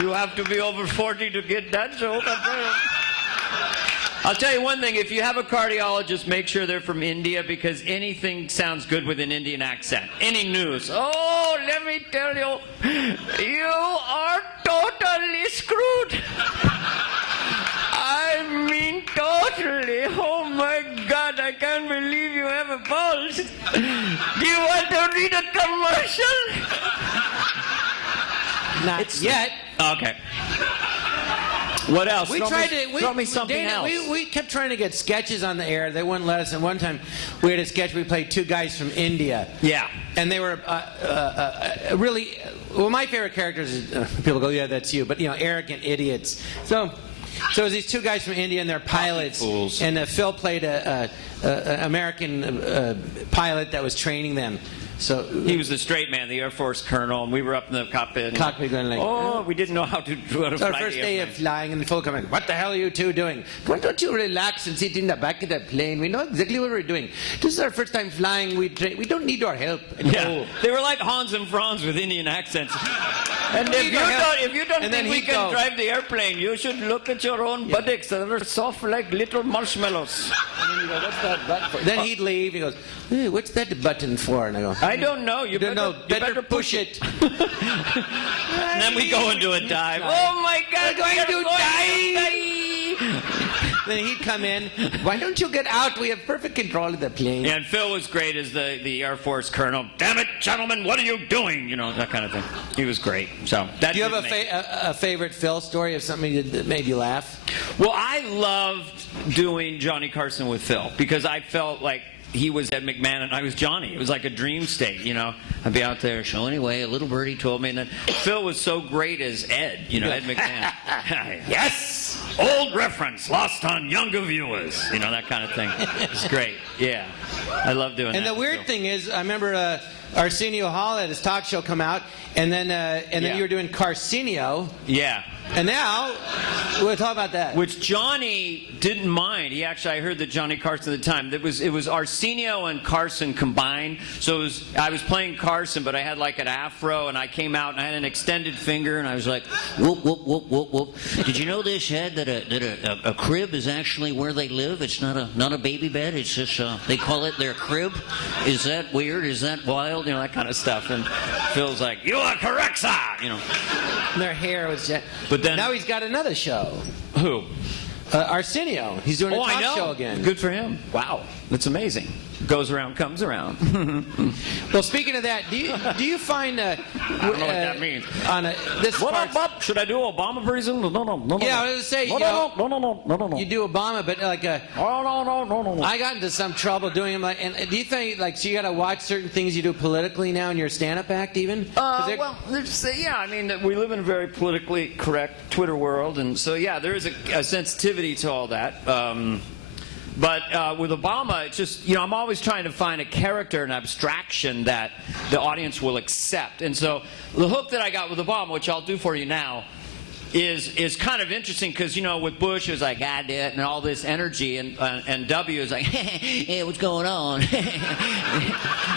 you have to be over 40 to get that joke. I'll tell you one thing, if you have a cardiologist, make sure they're from India, because anything sounds good with an Indian accent. Any news. Oh, let me tell you, you are totally screwed. I mean, totally. Oh my God, I can't believe you have a pulse. Do you want to read a commercial? Not yet. Okay. What else? We Throw me something Dana, else. We kept trying to get sketches on the air. They wouldn't let us. And one time, we had a sketch. We played two guys from India. Yeah. And they were really. Well, my favorite characters is people go, yeah, that's you. But you know, arrogant idiots. So it was these two guys from India, and they're pilots. Fools. And Phil played a American pilot that was training them. So he was the straight man, the Air Force colonel, and we were up in the cockpit. Cockpit going like, oh, we didn't know how to Our fly first the day of airplane. flying, and the fellow come in. What the hell are you two doing? Why don't you relax and sit in the back of the plane? We know exactly what we're doing. This is our first time flying. We don't need your help. Yeah, No. they were like Hans and Franz with Indian accents. And if you don't And think then we he'd can go. drive the airplane, you should look at your own buttocks. They're soft like little marshmallows. And then you go, what's that butt for? Then he'd leave. He goes, hey, what's that button for? And I go, I don't know. You don't know. better push it. And then we go into a dive. Oh my God, We're going we are to dive. Then he'd come in. Why don't you get out? We have perfect control of the plane. Yeah, and Phil was great as the Air Force colonel. Damn it, gentlemen, what are you doing? You know, that kind of thing. He was great. So that Do you have did make- a favorite Phil story of something that made you laugh? Well, I loved doing Johnny Carson with Phil because I felt like he was Ed McMahon and I was Johnny. It was like a dream state, you know. I'd be out there. So anyway, a little birdie told me, and then Phil was so great as Ed, you know, Ed McMahon. Yes, old reference lost on younger viewers, you know, that kind of thing. It's great. Yeah, I love doing that. And the weird thing is, I remember Arsenio Hall had his talk show come out, and then you were doing Carsenio. Yeah. And now, we'll talk about that. Which Johnny didn't mind. He actually, I heard that Johnny Carson at the time, it was Arsenio and Carson combined. So I was playing Carson, but I had like an afro, and I came out and I had an extended finger, and I was like, Whoop, whoop, whoop, whoop, whoop. Did you know this, Ed, that a crib is actually where they live? It's not a baby bed. It's just, they call it their crib. Is that weird? Is that wild? You know, that kind of stuff. And Phil's like, you are correct, sir. You know. Their hair was just... But then... Now he's got another show. Who? Arsenio. He's doing a talk show again. Good for him. Wow. That's amazing. Goes around, comes around. Well, speaking of that, do you find... I don't know what that means. On this Bob? Should I do Obama version? No. Yeah, I was going to say, No. You do Obama, but like a... No. I got into some trouble doing him. And do you think, like, so you got to watch certain things you do politically now in your stand-up act, even? Well, yeah, I mean, we live in a very politically correct Twitter world, and so, yeah, there is a sensitivity to all that. But with Obama, it's just, you know, I'm always trying to find a character, an abstraction that the audience will accept. And so the hook that I got with Obama, which I'll do for you now, is kind of interesting because, you know, with Bush, it was like, I did it, and all this energy, and W is like, hey, what's going on?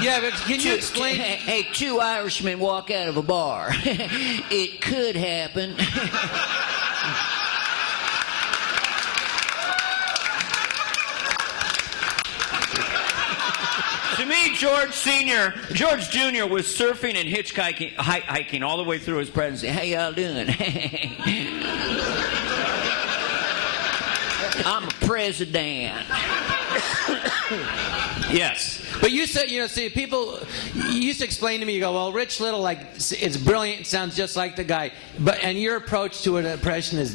Yeah, but can you explain? Hey, two Irishmen walk out of a bar. It could happen. To me, George Jr. was surfing and hiking all the way through his presidency. How y'all doing? I'm a president. Yes. But you said, you know, see, people, you used to explain to me, you go, well, Rich Little, like, it's brilliant, it sounds just like the guy. And your approach to an impression is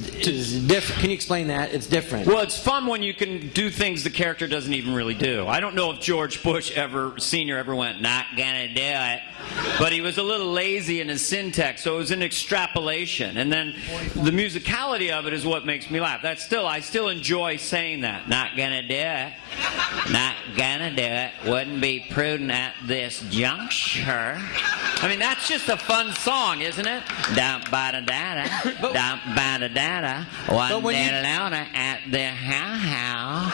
different. Can you explain that? It's different. Well, it's fun when you can do things the character doesn't even really do. I don't know if George Bush Sr. ever went, not gonna do it. But he was a little lazy in his syntax, so it was an extrapolation. And then the musicality of it is what makes me laugh. I still enjoy saying that. Not gonna do it. Not gonna do it. Wouldn't be prudent at this juncture. I mean, that's just a fun song, isn't it? Dum-ba-da-da-da, dum-ba-da-da-da, one-da-da-da at the how.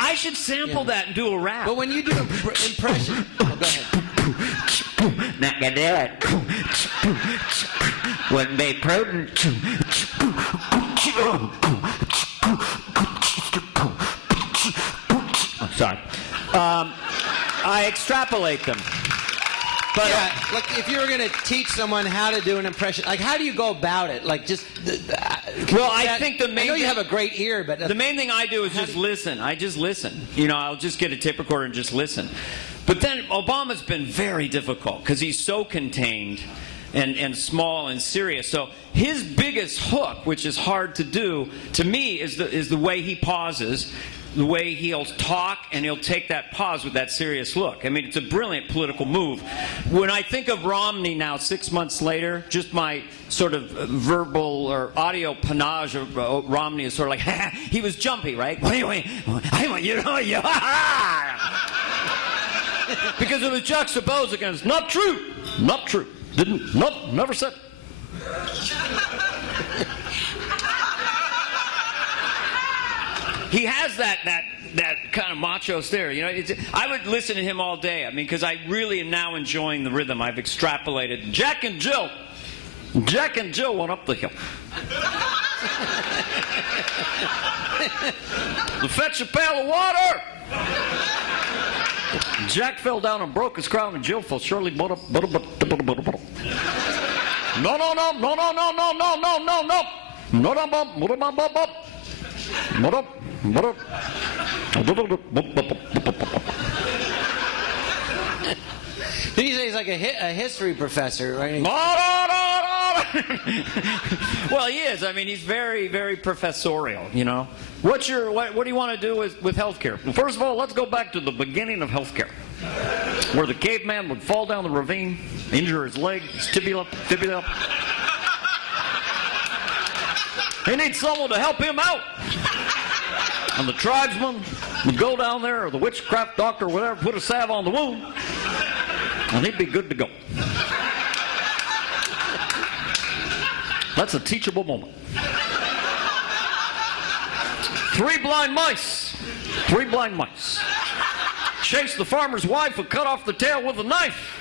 I should sample that and do a rap. But when you do impression... Oh, go ahead. Not gonna do it. Wouldn't be prudent. Sorry. I extrapolate them. But yeah, like if you were going to teach someone how to do an impression, like how do you go about it? Like just... Well, I think the main... I know you have a great ear, but... The main thing I do is just listen. I just listen. You know, I'll just get a tape recorder and just listen. But then Obama's been very difficult because he's so contained and small and serious. So his biggest hook, which is hard to do, to me, is the way he pauses, the way he'll talk, and he'll take that pause with that serious look. I mean, it's a brilliant political move. When I think of Romney now, 6 months later, just my sort of verbal or audio panache of Romney is sort of like, he was jumpy, right? Wait, I want you know, you, because it was juxtaposed against, not true, never said. He has that kind of macho stare, you know. I would listen to him all day. I mean, because I really am now enjoying the rhythm. I've extrapolated. Jack and Jill went up the hill. To fetch a pail of water. Jack fell down and broke his crown, and Jill fell surely. No. Did you say he's like a history professor, right? No. Well, he is. I mean, he's very, very professorial, you know. What do you want to do with healthcare? Well, first of all, let's go back to the beginning of healthcare, where the caveman would fall down the ravine, injure his leg, his tibia. He needs someone to help him out. And the tribesman would go down there, or the witchcraft doctor, or whatever, put a salve on the wound, and he'd be good to go. That's a teachable moment. 3 blind mice. Chased the farmer's wife and cut off the tail with a knife.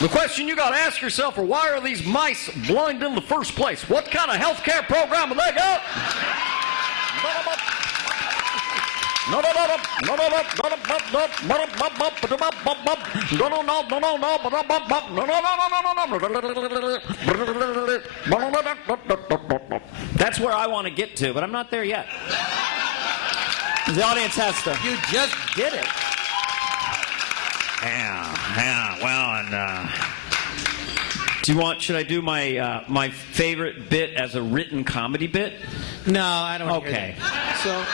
The question you got to ask yourself are, why are these mice blind in the first place? What kind of health care program have they got? That's where I want to get to, but I'm not there yet. The audience has to. You just did it. Yeah. Well, and should I do my favorite bit as a written comedy bit? No, I don't. Okay. So.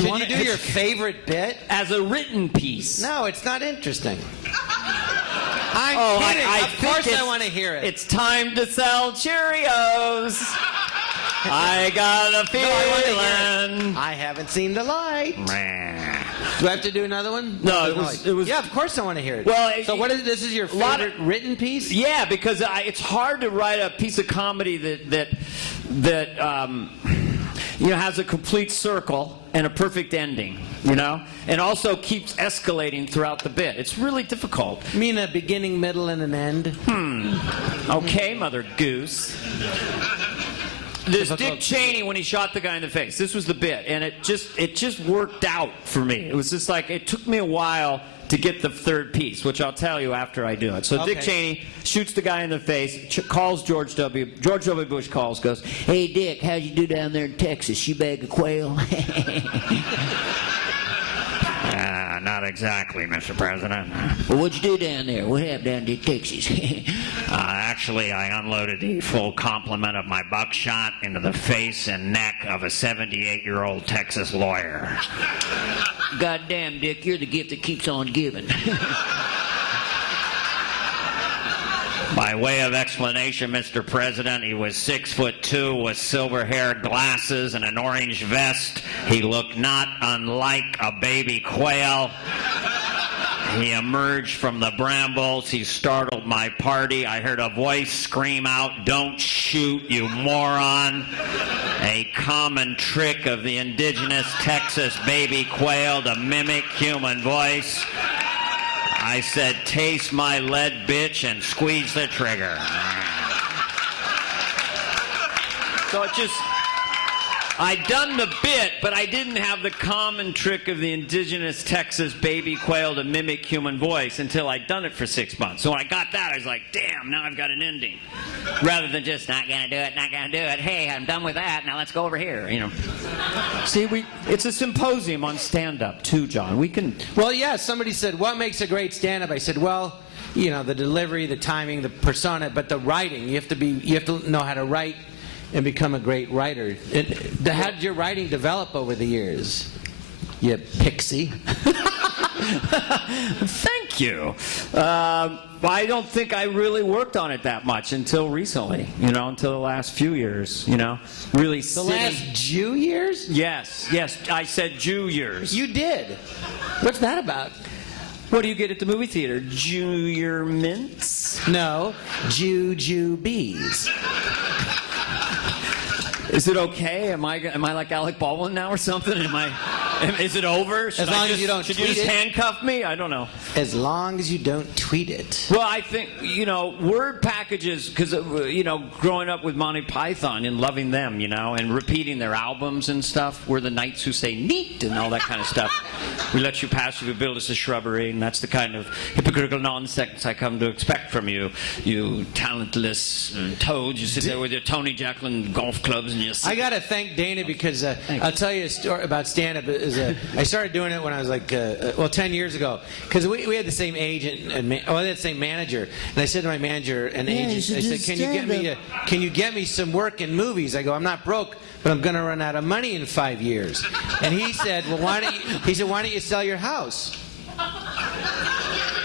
Should you do your favorite bit? As a written piece. No, it's not interesting. I'm kidding. Of course I want to hear it. It's time to sell Cheerios. I got a feeling. I haven't seen the light. Do I have to do another one? No, it was. Yeah, of course I want to hear it. Well, so this is your favorite written piece? Yeah, because it's hard to write a piece of comedy that has a complete circle and a perfect ending, you know, and also keeps escalating throughout the bit. It's really difficult. You mean a beginning, middle, and an end? Okay, Mother Goose. This Dick Cheney, when he shot the guy in the face, this was the bit, and it just worked out for me. It was just like, it took me a while to get the third piece, which I'll tell you after I do it. So okay. Dick Cheney shoots the guy in the face, calls George W. Bush goes, Hey, Dick, how'd you do down there in Texas? You bag of quail? Not exactly, Mr. President. Well, what'd you do down there? What happened down there in Texas? Actually, I unloaded the full complement of my buckshot into the face and neck of a 78-year-old Texas lawyer. Goddamn, Dick, you're the gift that keeps on giving. By way of explanation, Mr. President, he was 6'2" with silver hair, glasses, and an orange vest. He looked not unlike a baby quail. He emerged from the brambles. He startled my party. I heard a voice scream out, "Don't shoot, you moron." A common trick of the indigenous Texas baby quail to mimic human voice. I said, "Taste my lead, bitch," and squeeze the trigger. So I'd done the bit, but I didn't have the common trick of the indigenous Texas baby quail to mimic human voice until I'd done it for 6 months. So when I got that, I was like, damn, now I've got an ending. Rather than just, not gonna do it. Hey, I'm done with that. Now let's go over here, you know. See, it's a symposium on stand-up, too, John. We can... Well, yeah, somebody said, what makes a great stand-up? I said, well, you know, the delivery, the timing, the persona, but the writing. You have to know how to write and become a great writer. How did your writing develop over the years? You pixie. Thank you. I don't think I really worked on it that much until recently, you know, until the last few years, you know. Really The last Jew years? Yes, I said Jew years. You did. What's that about? What do you get at the movie theater? Junior mints? No, Jew bees. Is it okay? Am I like Alec Baldwin now or something? Is it over? Should you don't Should tweet you just it? handcuff me? I don't know. As long as you don't tweet it. Well, I think, you know, word packages, because, you know, growing up with Monty Python and loving them, you know, and repeating their albums and stuff, we're the knights who say neat and all that kind of stuff. We let you pass if you build us a shrubbery, and that's the kind of hypocritical nonsense I come to expect from you, you talentless toads. You sit there with your Tony Jacklin golf clubs and you I got to thank Dana because I'll tell you a story about stand-up. I started doing it when I was like, 10 years ago, because we had the same agent, we had the same manager, and I said to my manager and agent, I said, can you get me some work in movies? I go, I'm not broke, but I'm going to run out of money in 5 years. And he said, well, why don't you sell your house?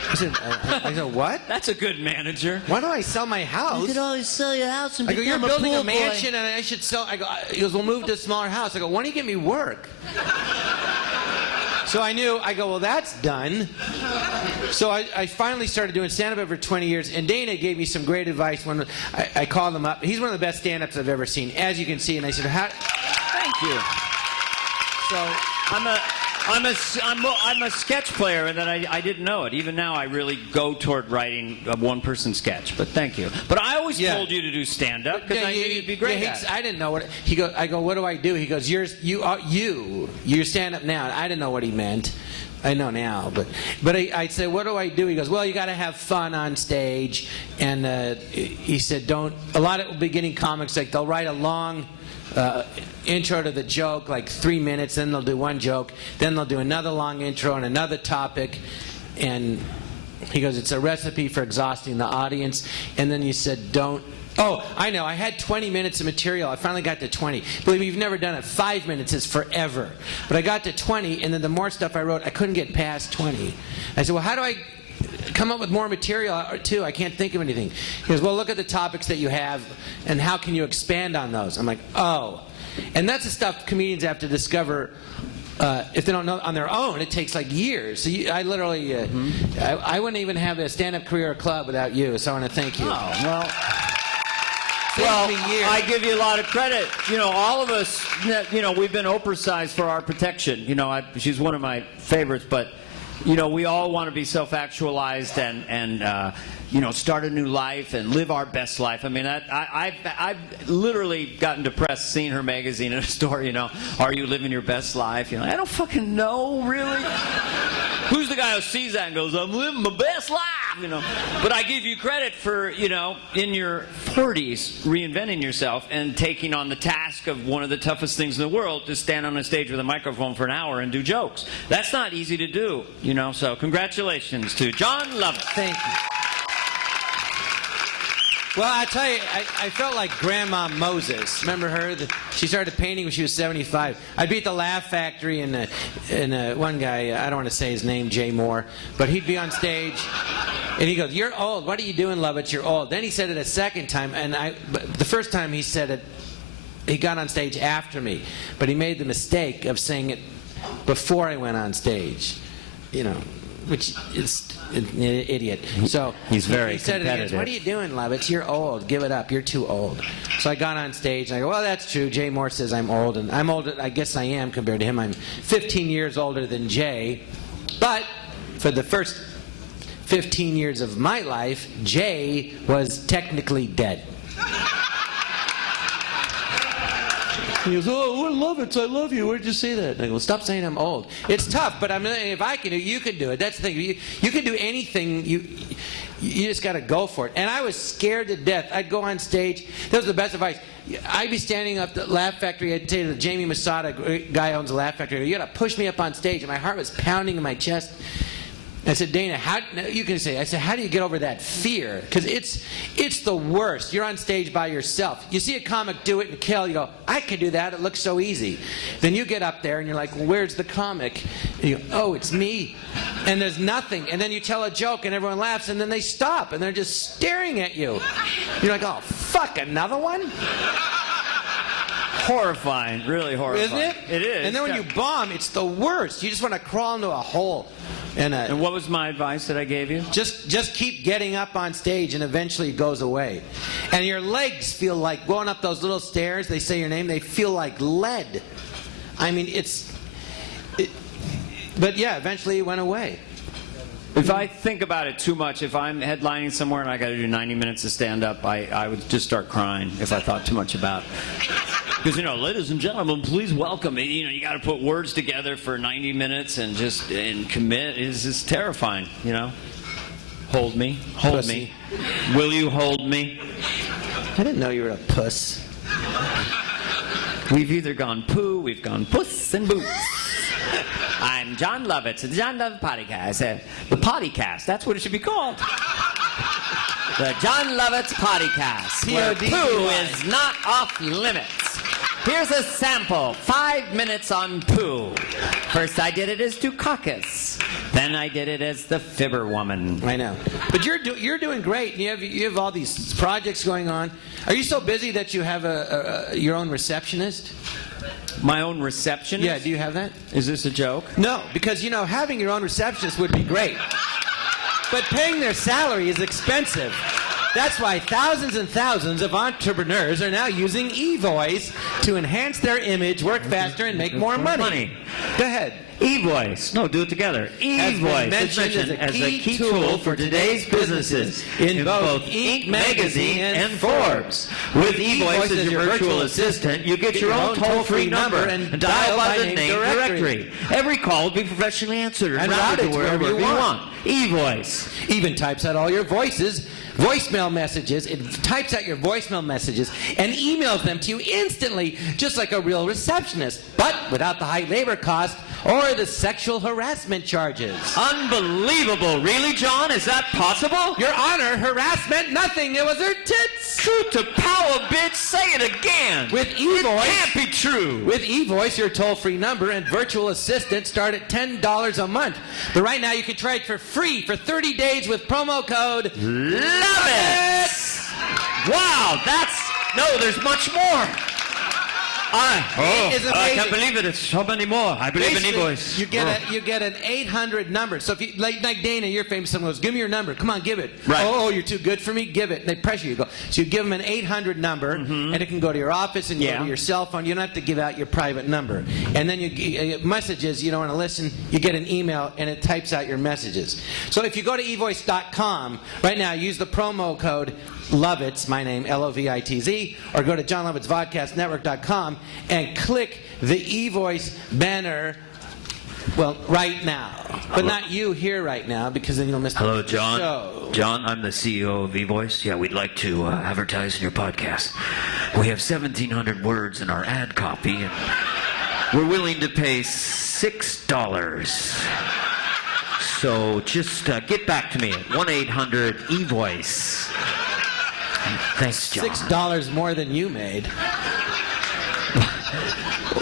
I said, what? That's a good manager. Why do I sell my house? You could always sell your house and I go, become you're building pool a mansion and I should sell. I go, he goes, we'll move to a smaller house. I go, why don't you get me work? So I knew, I go, well, that's done. So I finally started doing stand-up over 20 years, and Dana gave me some great advice when I called him up. He's one of the best stand-ups I've ever seen, as you can see. And I said, Thank you. So I'm a sketch player, and then I didn't know it. Even now, I really go toward writing a one-person sketch. But thank you. But I always told you to do stand-up because I knew you'd be great at it. I didn't know what he goes. I go, what do I do? He goes, you're stand-up now. I didn't know what he meant. I know now, but I'd say, what do I do? He goes, well, you got to have fun on stage, and he said, a lot of beginning comics, like they'll write a long intro to the joke, like 3 minutes, then they'll do one joke, then they'll do another long intro and another topic, and he goes, it's a recipe for exhausting the audience. And then you said, I know, I had 20 minutes of material. I finally got to 20. Believe me, you've never done it. 5 minutes is forever. But I got to 20, and then the more stuff I wrote, I couldn't get past 20. I said, well, how do I come up with more material too? I can't think of anything. He goes, well, look at the topics that you have, and how can you expand on those? I'm like, oh. And that's the stuff comedians have to discover. If they don't know on their own, it takes like years. So I literally, I wouldn't even have a stand-up career or club without you. So I want to thank you. Oh, well, I give you a lot of credit. You know, all of us, we've been Oprah-sized for our protection. You know, she's one of my favorites, but, we all want to be self-actualized and start a new life and live our best life. I mean, I've literally gotten depressed seeing her magazine in a store, are you living your best life? I don't fucking know, really. Who's the guy who sees that and goes, I'm living my best life, But I give you credit for, in your 40s, reinventing yourself and taking on the task of one of the toughest things in the world, to stand on a stage with a microphone for an hour and do jokes. That's not easy to do, so congratulations to Jon Lovitz. Thank you. Well, I tell you, I felt like Grandma Moses. Remember her? She started painting when she was 75. I beat the Laugh Factory, and one guy, I don't want to say his name, Jay Moore, but he'd be on stage, and he goes, "You're old. What are you doing, Lovitz? You're old." Then he said it a second time, but the first time he said it, he got on stage after me, but he made the mistake of saying it before I went on stage, which is an idiot. So he's very he said competitive. It again, what are you doing, Lovitz? You're old. Give it up. You're too old. So I got on stage and I go, well, that's true. Jay Moore says I'm old, and I'm old. I guess I am compared to him. I'm 15 years older than Jay, but for the first 15 years of my life, Jay was technically dead. He goes, oh, Lovitz, I love you. Where'd you say that? And I go, stop saying I'm old. It's tough, but if I can do it, you can do it. That's the thing. You can do anything. You just got to go for it. And I was scared to death. I'd go on stage. That was the best advice. I'd be standing up at the Laugh Factory. I'd say to the Jamie Masada, guy who owns the Laugh Factory, you got to push me up on stage. And my heart was pounding in my chest. I said, Dana, you can say, I said, how do you get over that fear? Because it's the worst. You're on stage by yourself. You see a comic do it and kill. You go, I can do that. It looks so easy. Then you get up there and you're like, well, where's the comic? And you go, oh, it's me. And there's nothing. And then you tell a joke and everyone laughs and then they stop and they're just staring at you. You're like, oh, fuck, another one? Horrifying, really horrifying. Isn't it? It is. And then when you bomb, it's the worst. You just want to crawl into a hole. And what was my advice that I gave you? Just keep getting up on stage, and eventually it goes away. And your legs feel like going up those little stairs. They say your name. They feel like lead. I mean, but yeah, eventually it went away. If I think about it too much, if I'm headlining somewhere and I got to do 90 minutes of stand-up, I would just start crying if I thought too much about it. Because, ladies and gentlemen, please welcome me. You got to put words together for 90 minutes and commit. It's just terrifying, Hold me. Hold Pussy. me. Will you hold me? I didn't know you were a puss. We've either gone poo, we've gone puss and boots. I'm Jon Lovitz, the Jon Lovitz Podcast. The Podcast, that's what it should be called. The Jon Lovitz Podcast, where poo is not off limits. Here's a sample, 5 minutes on poo. First I did it as Dukakis. Then I did it as the Fibber Woman. I know. But you're doing great. You have all these projects going on. Are you so busy that you have your own receptionist? My own receptionist? Yeah, do you have that? Is this a joke? No, because, having your own receptionist would be great. But paying their salary is expensive. That's why thousands and thousands of entrepreneurs are now using eVoice to enhance their image, work faster, and make more money. Go ahead. eVoice. No, do it together. eVoice is mentioned as a key tool for today's businesses in both Inc. magazine and Forbes. With eVoice as your virtual assistant, you get your own toll-free number and dial by the name directory. Every call will be professionally answered and routed to wherever you want. eVoice. Even types out all your voicemail messages. It types out your voicemail messages and emails them to you instantly, just like a real receptionist, but without the high labor cost or the sexual harassment charges. Unbelievable. Really, John? Is that possible? Your Honor, harassment, nothing. It was her tits. Truth to power, bitch. Say it again. With eVoice. It can't be true. With eVoice, your toll-free number and virtual assistant start at $10 a month. But right now, you can try it for free for 30 days with promo code Lovitz. Wow, there's much more. It is amazing. I can't believe it. It's so many more. I believe in eVoice. You get an 800 number. So if you like Dana, you're famous. Someone goes, "Give me your number. Come on, give it." Right. Oh, you're too good for me. Give it. And they pressure you. Go. So you give them an 800 number, and it can go to your office and go to your cell phone. You don't have to give out your private number. And then you get messages. You don't want to listen. You get an email, and it types out your messages. So if you go to eVoice.com right now, use the promo code Lovitz, my name, Lovitz, or go to JonLovitzVodcastNetwork.com and click the eVoice banner, right now. But not you here right now, because then you'll miss Hello, the John. show. John, I'm the CEO of eVoice. Yeah, we'd like to advertise in your podcast. We have 1,700 words in our ad copy, and we're willing to pay $6. So just get back to me at 1-800-eVoice. Thanks, John. $6 more than you made.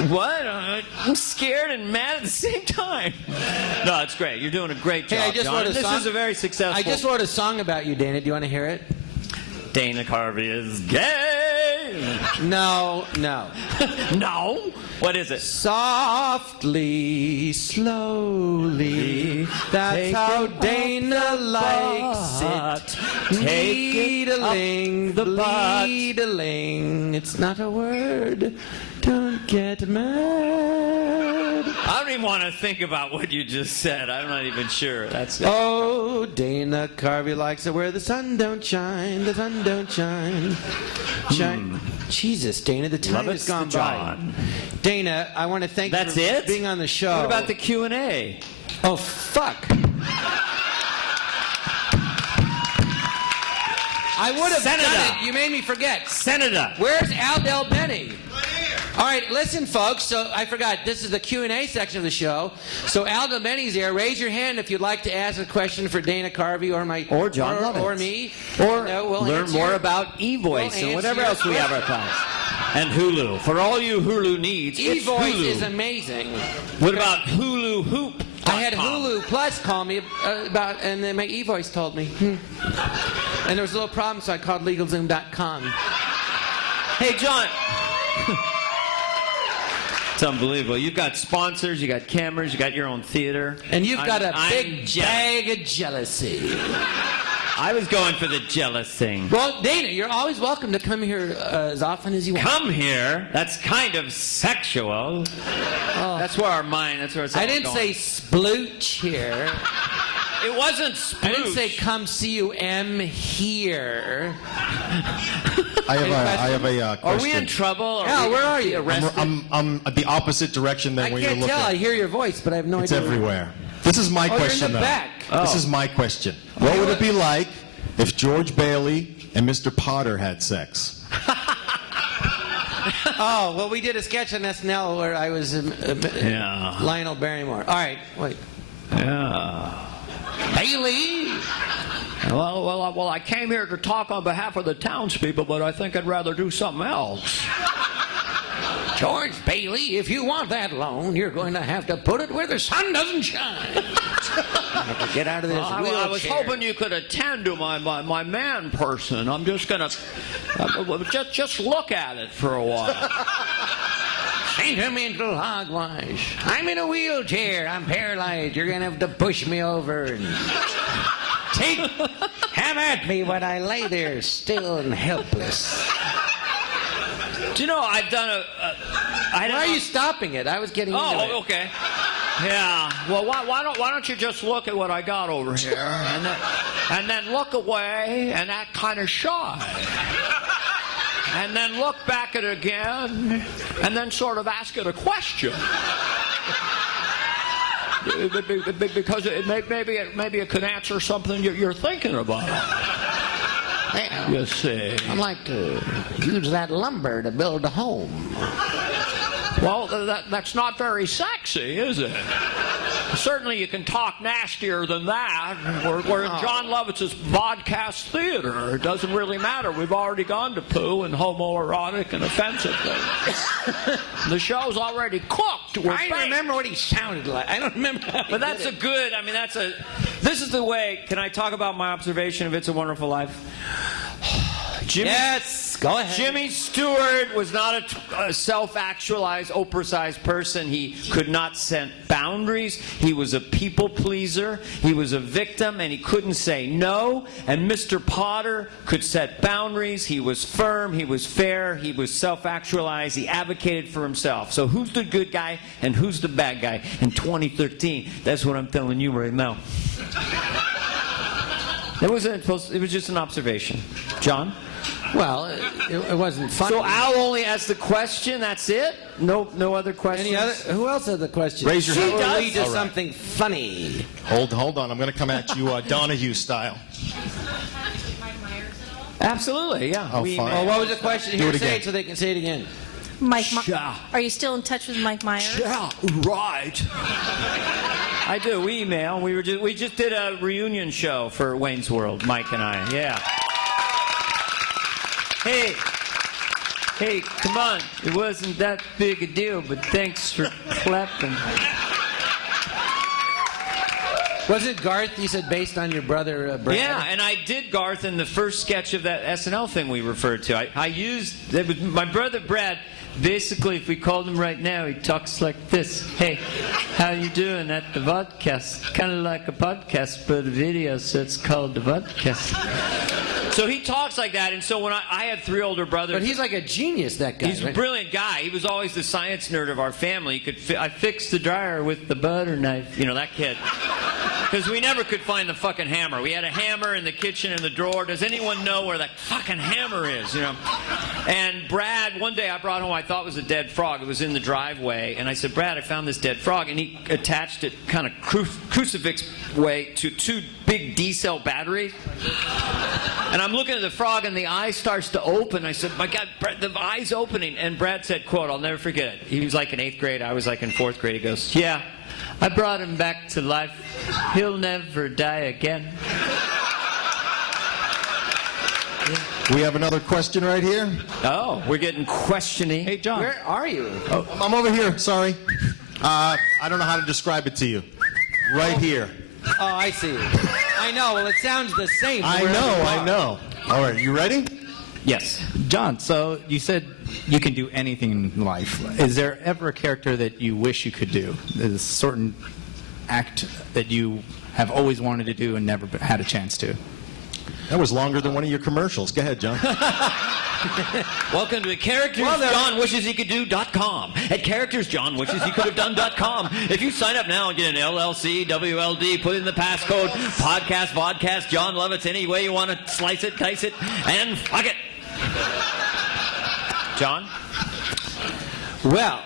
What? I'm scared and mad at the same time. No, it's great. You're doing a great job, Hey, I just John. wrote a This song. is a very successful... I just wrote a song about you, Dana. Do you want to hear it? Dana Carvey is gay. No. No? What is it? Softly, slowly, that's how Dana likes it. Needling, bleedling, it's not a word, don't get mad. I don't even want to think about what you just said. I'm not even sure. Oh, Dana Carvey likes it where the sun don't shine, the sun don't shine. Jesus, Dana, the time has gone by. Dana, I want to thank you for being on the show. What about the Q&A? Oh, fuck. I would have done it. You made me forget. Senator. Where's Al Del Benny? All right, listen, folks. So I forgot. This is the Q&A section of the show. So Al Del Benny's there. Raise your hand if you'd like to ask a question for Dana Carvey or Jon Lovitz. or me. Or we'll learn more about eVoice and whatever else we advertise. And Hulu. For all you Hulu needs, it's eVoice Hulu. is amazing. What about Hulu Hoop? I had Hulu Plus call me and then my eVoice told me. And there was a little problem, so I called LegalZoom.com. Hey, John. It's unbelievable. You've got sponsors, you got cameras, you got your own theater. And you've got a big jealous. bag of jealousy. I was going for the jealous thing. Well, Dana, you're always welcome to come here as often as you want. Come here? That's kind of sexual. Oh. That's where our mind, that's where it's all I didn't going. say splooch here. It wasn't splooch. I didn't say come see you here. I have a question. Are we in trouble? Al, where are you? I'm the opposite direction than I where you're can't looking. tell. I hear your voice, but I have no It's idea. everywhere. This is my question, you're in the back. This is my question. What would it be like if George Bailey and Mr. Potter had sex? Oh, well, we did a sketch on SNL where I was Yeah. Lionel Barrymore. All right, wait. Yeah. Bailey! Well, I came here to talk on behalf of the townspeople, but I think I'd rather do something else. George Bailey, if you want that loan, you're going to have to put it where the sun doesn't shine. You have to get out of this wheelchair. I was hoping you could attend to my man person. I'm just gonna just look at it for a while. Sentimental hogwash. I'm in a wheelchair. I'm paralyzed. You're going to have to push me over and have at me when I lay there still and helpless. Do you know I've done Why are you stopping it? I was getting into it. Oh, okay. Yeah. Well, why don't you just look at what I got over here, and then look away and act kind of shy, and then look back at it again, and then sort of ask it a question. Because maybe it could answer something you're thinking about. You see. I'd like to use that lumber to build a home. Well, that's not very sexy, is it? Certainly you can talk nastier than that. We're in Jon Lovitz's Vodcast theater. It doesn't really matter. We've already gone to poo and homoerotic and offensive things. The show's already cooked. I don't remember what he sounded like. I don't remember how But that's this is the way, can I talk about my observation of It's a Wonderful Life? Yes, go ahead. Jimmy Stewart was not a self-actualized, Oprah-sized person. He could not set boundaries. He was a people pleaser. He was a victim, and he couldn't say no. And Mr. Potter could set boundaries. He was firm. He was fair. He was self-actualized. He advocated for himself. So who's the good guy and who's the bad guy in 2013? That's what I'm telling you right now. It was just an observation. John? Well, it wasn't funny. So Al only asked the question, that's it? No other questions? Who else had the question? Raise your hand. Or lead to All right. something funny. Hold on. I'm going to come at you Donahue style. Absolutely, yeah. Oh, fine. Well, what was the question? Do Here, it say again. it so they can say it again. Are you still in touch with Mike Myers? Yeah, right. I do. We email. We just did a reunion show for Wayne's World, Mike and I. Yeah. Hey, come on. It wasn't that big a deal, but thanks for clapping. Was it Garth? You said based on your brother Brad? Yeah, and I did Garth in the first sketch of that SNL thing we referred to. I used it was my brother Brad. Basically, if we called him right now, he talks like this. Hey, how you doing at the Vodcast? Kind of like a podcast, but a video, so it's called the Vodcast. So he talks like that, and so when I had three older brothers. But he's like a genius, that guy. He's a right? brilliant guy. He was always the science nerd of our family. I fixed the dryer with the butter knife. You know, that kid. Because we never could find the fucking hammer. We had a hammer in the kitchen in the drawer. Does anyone know where that fucking hammer is? You know. And Brad, one day I brought home, I thought it was a dead frog. It was in the driveway. And I said, Brad, I found this dead frog. And he attached it kind of crucifix way to two big D-cell batteries. And I'm looking at the frog, and the eye starts to open. I said, my God, Brad, the eye's opening. And Brad said, quote, I'll never forget it. He was like in 8th grade. I was like in 4th grade. He goes, yeah, I brought him back to life. He'll never die again. We have another question right here. Oh, we're getting questioning. Hey, John. Where are you? Oh, I'm over here. Sorry. I don't know how to describe it to you. Right here. Oh, I see. I know. Well, it sounds the same. I know. All right, you ready? Yes. John, so you said you can do anything in life. Is there ever a character that you wish you could do? There's a certain act that you have always wanted to do and never had a chance to? That was longer than one of your commercials. Go ahead, John. Welcome to CharactersJohnWishesHeCouldDo.com. At CharactersJohnWishesHeCouldHaveDone.com. If you sign up now and get an LLC, WLD, put in the passcode, podcast, vodcast, Jon Lovitz, any way you want to slice it, dice it, and fuck it. John? Well,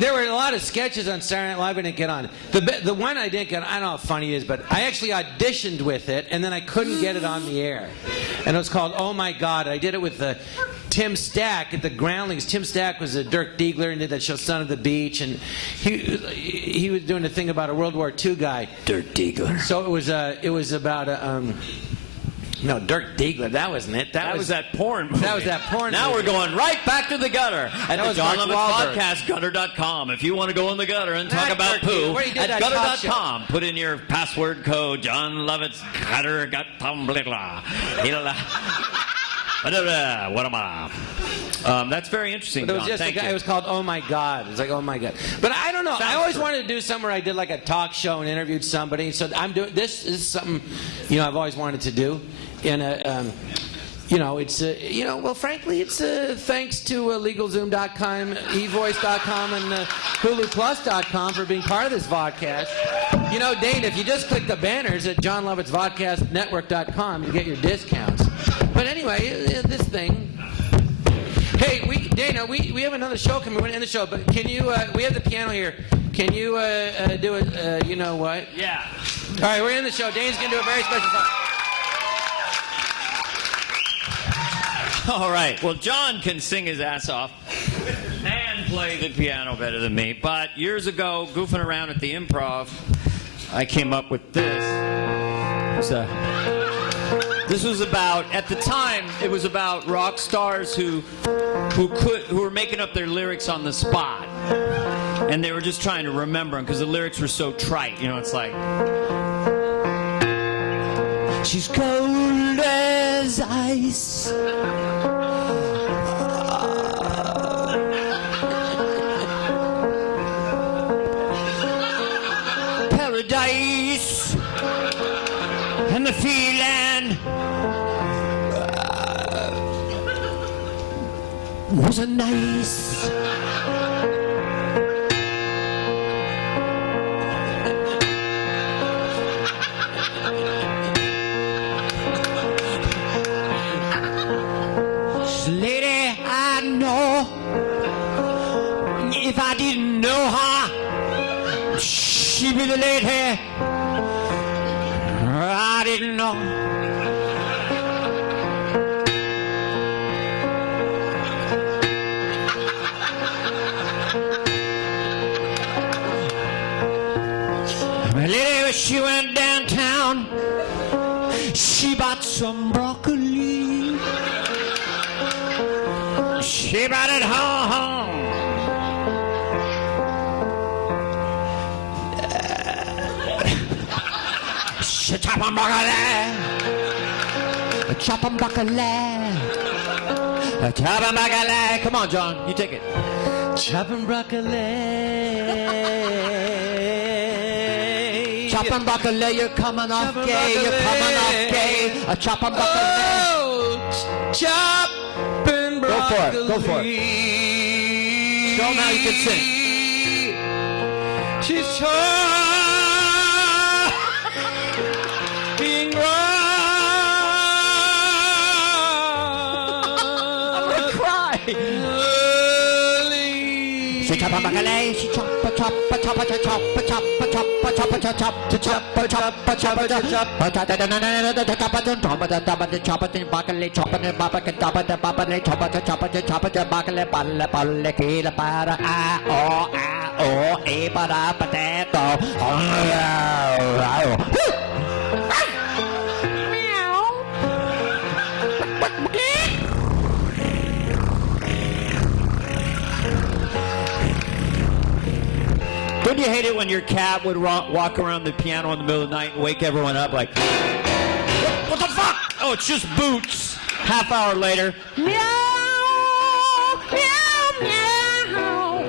There were a lot of sketches on Saturday Night Live I didn't get on. The one I didn't get on, I don't know how funny it is, but I actually auditioned with it, and then I couldn't get it on the air. And it was called Oh My God. I did it with Tim Stack at the Groundlings. Tim Stack was a Dirk Diegler and did that show Son of the Beach, and he was doing a thing about a World War II guy. Dirk Diegler. So it was about no, Dirk Diegler. That wasn't it. That was that porn movie. That was that porn Now movie. we're going right back to the gutter at That the was Jon Mark Lovitz Wahlberg. Podcast, gutter.com. If you want to go in the gutter and talk Not about Dirk poo, Diegler. Where he did at that talk show. gutter.com. Put in your password code, Jon Lovitz gutter got what am I? That's very interesting, But it was John. just Thank a guy. you. It was called Oh My God. It was like Oh My God. But I don't know. I always wanted to do something where I did like a talk show and interviewed somebody. So I'm doing this. Is something I've always wanted to do. And it's well, frankly, it's thanks to LegalZoom.com, eVoice.com, and HuluPlus.com for being part of this vodcast. Dane, if you just click the banners at JonLovitzVodcastNetwork.com, you get your discounts. But anyway, this thing. Hey, Dana, we have another show coming. We're going to end the show, but can you? We have the piano here. Can you do it? You know what? Yeah. All right, we're in the show. Dane's going to do a very special song. All right. Well, John can sing his ass off and play the piano better than me. But years ago, goofing around at the Improv, I came up with this. This was about, at the time, it was about rock stars who were making up their lyrics on the spot, and they were just trying to remember them because the lyrics were so trite. It's like, she's cold as ice. Paradise and the feeling was a nice. Lady, I know if I didn't know her, she'd be the lady I didn't know. My lady, she went downtown, she bought some broccoli. She brought it home. She chop on broccoli. Chop on broccoli. Chop on broccoli. Come on, John, you take it. Chop on broccoli. Chop on broccoli, you're coming off gay. You're coming off gay. Chop on broccoli. Oh, chop. Go for it. Go for it. Go now. You can sing. She's chopping I'm gonna cry. She chop on broccoli. She chop a chop a chop a chop a chop a chop a chop a chop a chop a chop a chop a chop a chop. Don't you hate it when your cat would walk around the piano in the middle of the night and wake everyone up like, what the fuck? Oh, it's just Boots. Half hour later, meow, meow, meow.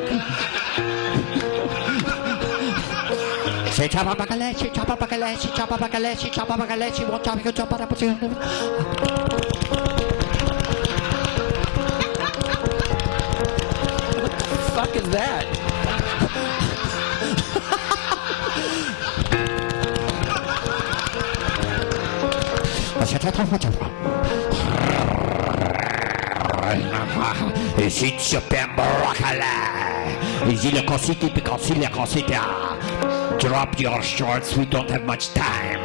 She chop up a she chop up a she chop up a she chop up a she won't chop up a What the fuck is that? She chop and broccoli. Drop your shorts, we don't have much time.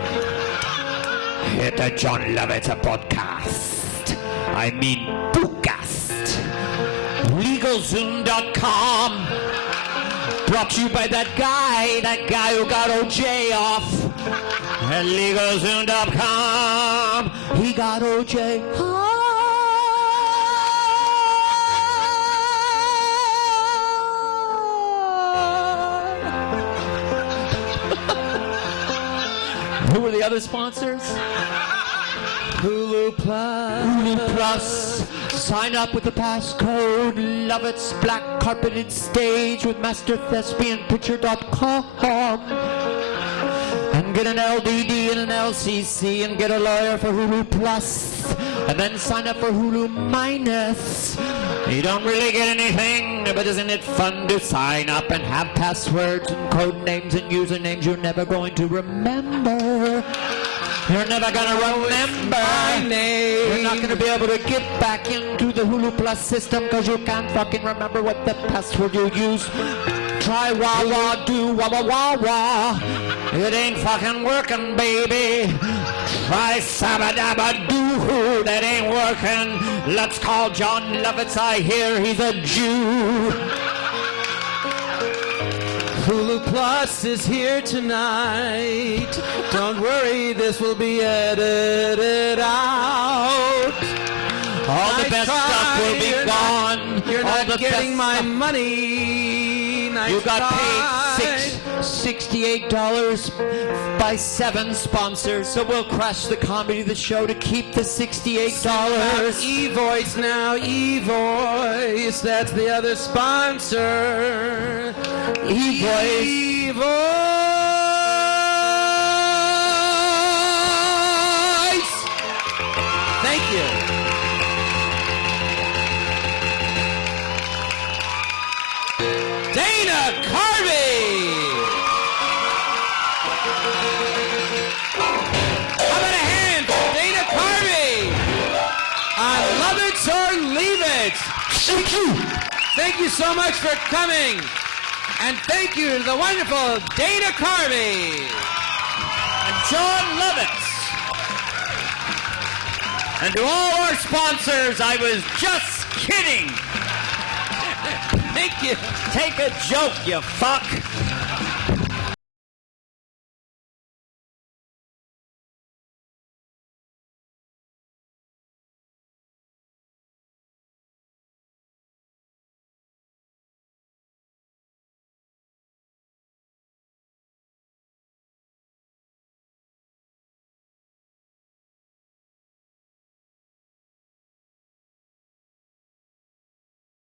Hit the Jon Lovitz podcast. I mean, podcast. LegalZoom.com. Brought to you by that guy who got OJ off. At LegalZoom.com. He got OJ off. Who are the other sponsors? Hulu Plus. Sign up with the passcode Lovitz Black Carpeted Stage with MasterThespianPicture.com. And get an LDD and an LCC and get a lawyer for Hulu Plus. And then sign up for Hulu Minus. You don't really get anything, but isn't it fun to sign up and have passwords and code names and usernames you're never going to remember? You're never going to remember. You're not going to be able to get back into the Hulu Plus system because you can't fucking remember what the password you used. Try wah-wah, do wah-wah-wah-wah. It ain't fucking working, baby. Try sabba-dabba-doo-hoo. That ain't working. Let's call Jon Lovitz. I hear he's a Jew. Hulu Plus is here tonight. Don't worry, this will be edited out. All the best stuff will be gone. You're All not the getting best my stuff. money. Nice You got try. paid $68 by 7 sponsors, so we'll crash the comedy of the show to keep the $68. eVoice now, eVoice. That's the other sponsor. eVoice. eVoice. Thank you. Dana Carvey. How about a hand for Dana Carvey on Lovitz or Leavitz? Thank you. Thank you so much for coming. And thank you to the wonderful Dana Carvey. And Jon Lovitz. And to all our sponsors, I was just kidding. Thank you. Take a joke, you fuck.